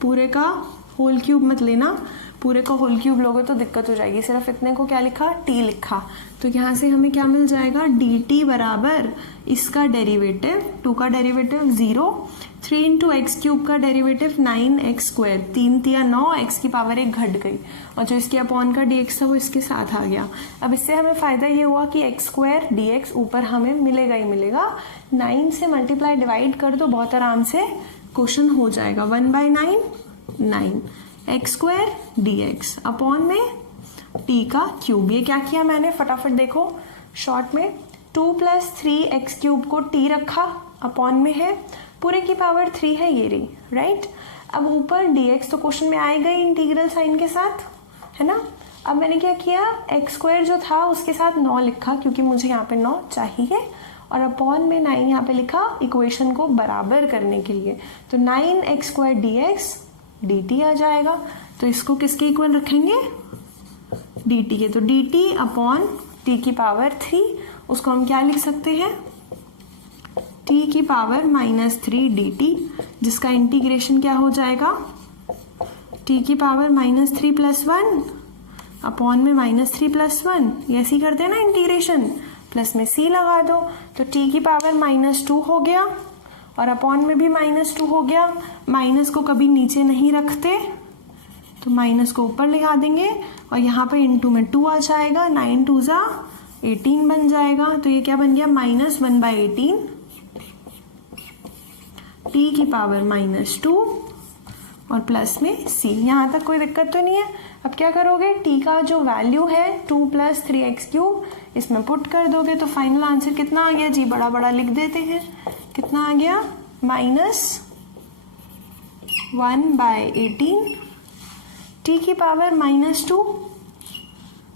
पूरे का होल क्यूब मत लेना, पूरे का होल क्यूब लोगे तो दिक्कत हो जाएगी। सिर्फ इतने को क्या लिखा, t लिखा, तो यहाँ से हमें क्या मिल जाएगा, dt बराबर इसका डेरिवेटिव 2 का डेरिवेटिव 0, 3 × x³ का डेरिवेटिव 9x², 3 × 9, x की पावर 1 घट गई और जो इसके अपॉन का dx था वो इसके साथ आ गया। अब इससे हमें फायदा ये हुआ कि x² dx ऊपर हमें मिलेगा ही मिलेगा। 9 से मल्टीप्लाई डिवाइड कर दो, बहुत आराम से क्वेश्चन हो जाएगा। 1/9 9 x² dx अपॉन में t का क्यूब। ये क्या किया मैंने, फटाफट देखो शॉर्ट में, 2 + 3x³ को t रखा, अपॉन में है पूरे की पावर 3 है ये रही, राइट। अब ऊपर dx तो क्वेश्चन में आएगा ही इंटीग्रल साइन के साथ, है ना। अब मैंने क्या किया, x² जो था उसके साथ 9 लिखा क्योंकि मुझे यहाँ पे 9 चाहिए, और अपॉन में 9 यहाँ पे लिखा इक्वेशन को बराबर करने के लिए, तो 9x² dx dt आ जाएगा। तो इसको किसके इक्वल रखेंगे, dt के, तो dt अपॉन t की पावर 3, उसको हम क्या लिख सकते हैं, t की पावर -3 dt, जिसका इंटीग्रेशन क्या हो जाएगा, t की पावर -3 + 1 अपॉन में -3 + 1, ऐसे ही करते हैं ना इंटीग्रेशन, प्लस में c लगा दो, तो t की पावर -2 हो गया और अपॉन में भी -2 हो गया। माइनस को कभी नीचे नहीं रखते, तो माइनस को ऊपर लगा देंगे और यहाँ पे इंटू में 2 आ जाएगा, 9 × 2 = 18 बन जाएगा। तो ये क्या बन गया, -1/18 t की पावर -2 और प्लस में c। यहाँ तक कोई दिक्कत तो नहीं है। अब क्या करोगे, t का जो वैल्यू है 2 + 3x³ इसमें पुट कर दोगे, तो फाइनल आंसर कितना आ गया जी, बड़ा बड़ा लिख देते हैं, कितना आ गया, -1/18 t की पावर -2।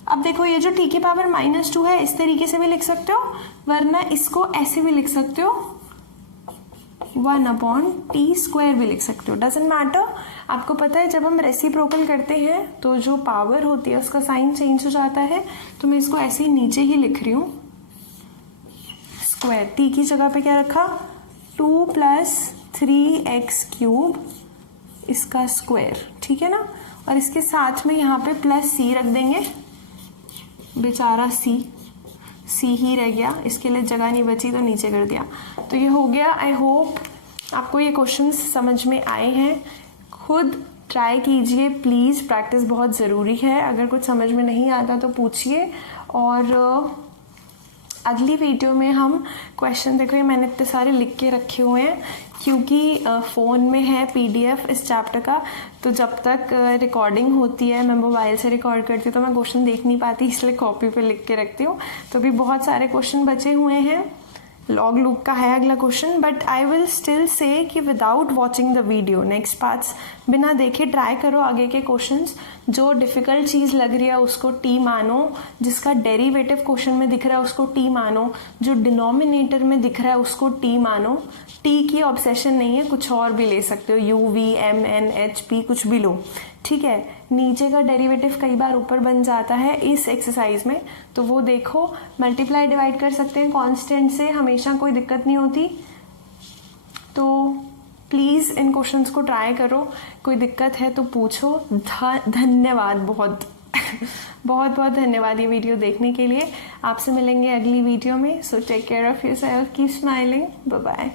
अब देखो ये जो t की पावर -2 है इस तरीके से भी लिख सकते हो, वरना इसको ऐसे भी लिख सकते हो, 1/t² भी लिख सकते हो, डजंट मैटर। आपको पता है जब हम रेसिप्रोकल करते हैं तो जो पावर होती है उसका साइन चेंज हो जाता है, तो मैं इसको ऐसे ही नीचे ही लिख रही हूँ, स्क्वायर, t की जगह पे क्या रखा, 2 + 3x³ इसका स्क्वायर, ठीक है ना। और इसके साथ में यहाँ पे +c रख देंगे, बेचारा c ही रह गया, इसके लिए जगह नहीं बची तो नीचे कर दिया। तो ये हो गया। आई होप आपको ये क्वेश्चंस समझ में आए हैं। खुद ट्राई कीजिए प्लीज़, प्रैक्टिस बहुत ज़रूरी है। अगर कुछ समझ में नहीं आता तो पूछिए। और अगली वीडियो में हम क्वेश्चन, देखो ये मैंने इतने सारे लिख के रखे हुए हैं क्योंकि फ़ोन में है PDF इस चैप्टर का, तो जब तक रिकॉर्डिंग होती है, मैं मोबाइल से रिकॉर्ड करती हूँ तो मैं क्वेश्चन देख नहीं पाती, इसलिए कॉपी पे लिख के रखती हूँ। तो भी बहुत सारे क्वेश्चन बचे हुए हैं, लॉग लूप का है अगला question, but I will still say कि without watching the video next parts बिना देखे ट्राई करो आगे के क्वेश्चंस। जो डिफिकल्ट चीज़ लग रही है उसको टी मानो, जिसका डेरिवेटिव क्वेश्चन में दिख रहा है उसको टी मानो, जो डिनोमिनेटर में दिख रहा है उसको टी मानो। टी की ऑब्सेशन नहीं है, कुछ और भी ले सकते हो, u v m n h p कुछ भी लो, ठीक है। नीचे का डेरिवेटिव कई बार ऊपर बन जाता है इस एक्सरसाइज में, तो वो देखो। मल्टीप्लाई डिवाइड कर सकते हैं कांस्टेंट से, हमेशा कोई दिक्कत नहीं होती। तो प्लीज़ इन क्वेश्चंस को ट्राई करो, कोई दिक्कत है तो पूछो। धन्यवाद बहुत बहुत बहुत धन्यवाद ये वीडियो देखने के लिए। आपसे मिलेंगे अगली वीडियो में। So take care of yourself, keep smiling, bye bye.